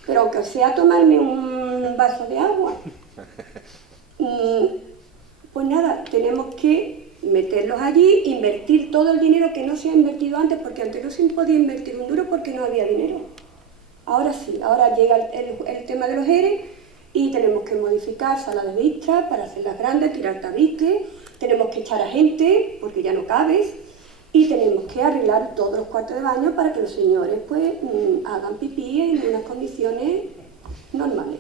Pero aunque sea tomarme un vaso de agua, pues nada, tenemos que meterlos allí, invertir todo el dinero que no se ha invertido antes, porque antes no se podía invertir un duro porque no había dinero. Ahora sí, ahora llega el tema de los ERE y tenemos que modificar salas de vista para hacerlas grandes, tirar tabiques, tenemos que echar a gente porque ya no cabes y tenemos que arreglar todos los cuartos de baño para que los señores pues hagan pipí en unas condiciones normales.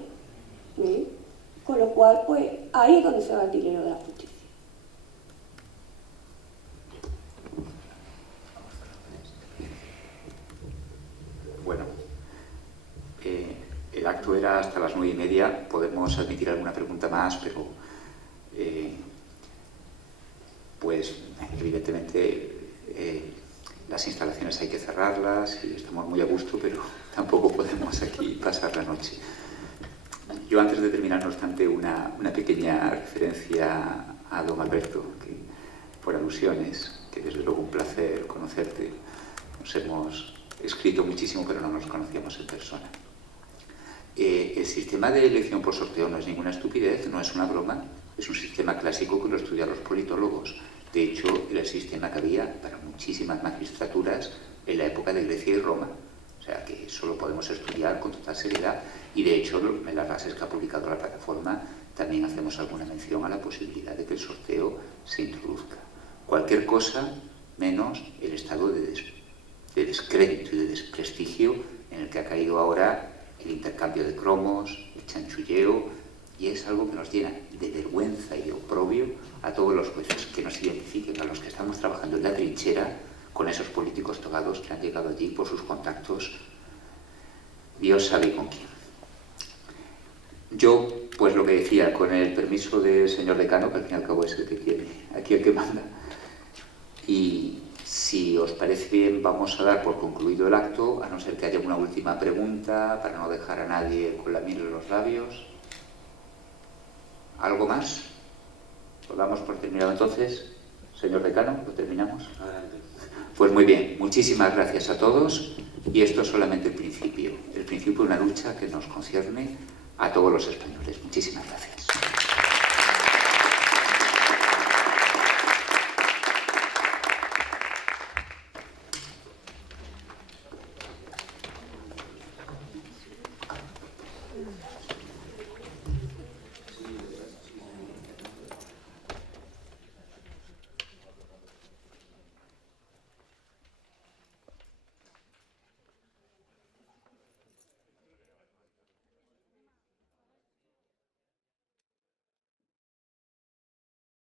Con lo cual, pues ahí es donde se va el dinero de la justicia. Bueno, el acto era hasta las 9:30, podemos admitir alguna pregunta más, pero pues evidentemente las instalaciones hay que cerrarlas y estamos muy a gusto, pero tampoco podemos aquí pasar la noche. Yo antes de terminar, no obstante, una pequeña referencia a don Alberto, que por alusiones, que desde luego un placer conocerte. Nos hemos escrito muchísimo, pero no nos conocíamos en persona. El sistema de elección por sorteo no es ninguna estupidez, no es una broma, es un sistema clásico que lo estudian los politólogos. De hecho, era el sistema que había para muchísimas magistraturas en la época de Grecia y Roma. O sea que eso lo podemos estudiar con total seriedad y de hecho en las bases que ha publicado la plataforma también hacemos alguna mención a la posibilidad de que el sorteo se introduzca. Cualquier cosa menos el estado de descrédito y de desprestigio en el que ha caído ahora el intercambio de cromos, el chanchulleo, y es algo que nos llena de vergüenza y de oprobio a todos los jueces, que nos identifiquen a los que estamos trabajando en la trinchera con esos políticos togados que han llegado allí por sus contactos, Dios sabe con quién. Yo, pues lo que decía, con el permiso del señor decano, que al fin y al cabo es el que tiene, aquí el que manda, y si os parece bien vamos a dar por concluido el acto, a no ser que haya una última pregunta, para no dejar a nadie con la miel en los labios. ¿Algo más? ¿Lo damos por terminado entonces? Señor decano, ¿lo terminamos? Adelante. Pues muy bien, muchísimas gracias a todos y esto es solamente el principio de una lucha que nos concierne a todos los españoles. Muchísimas gracias.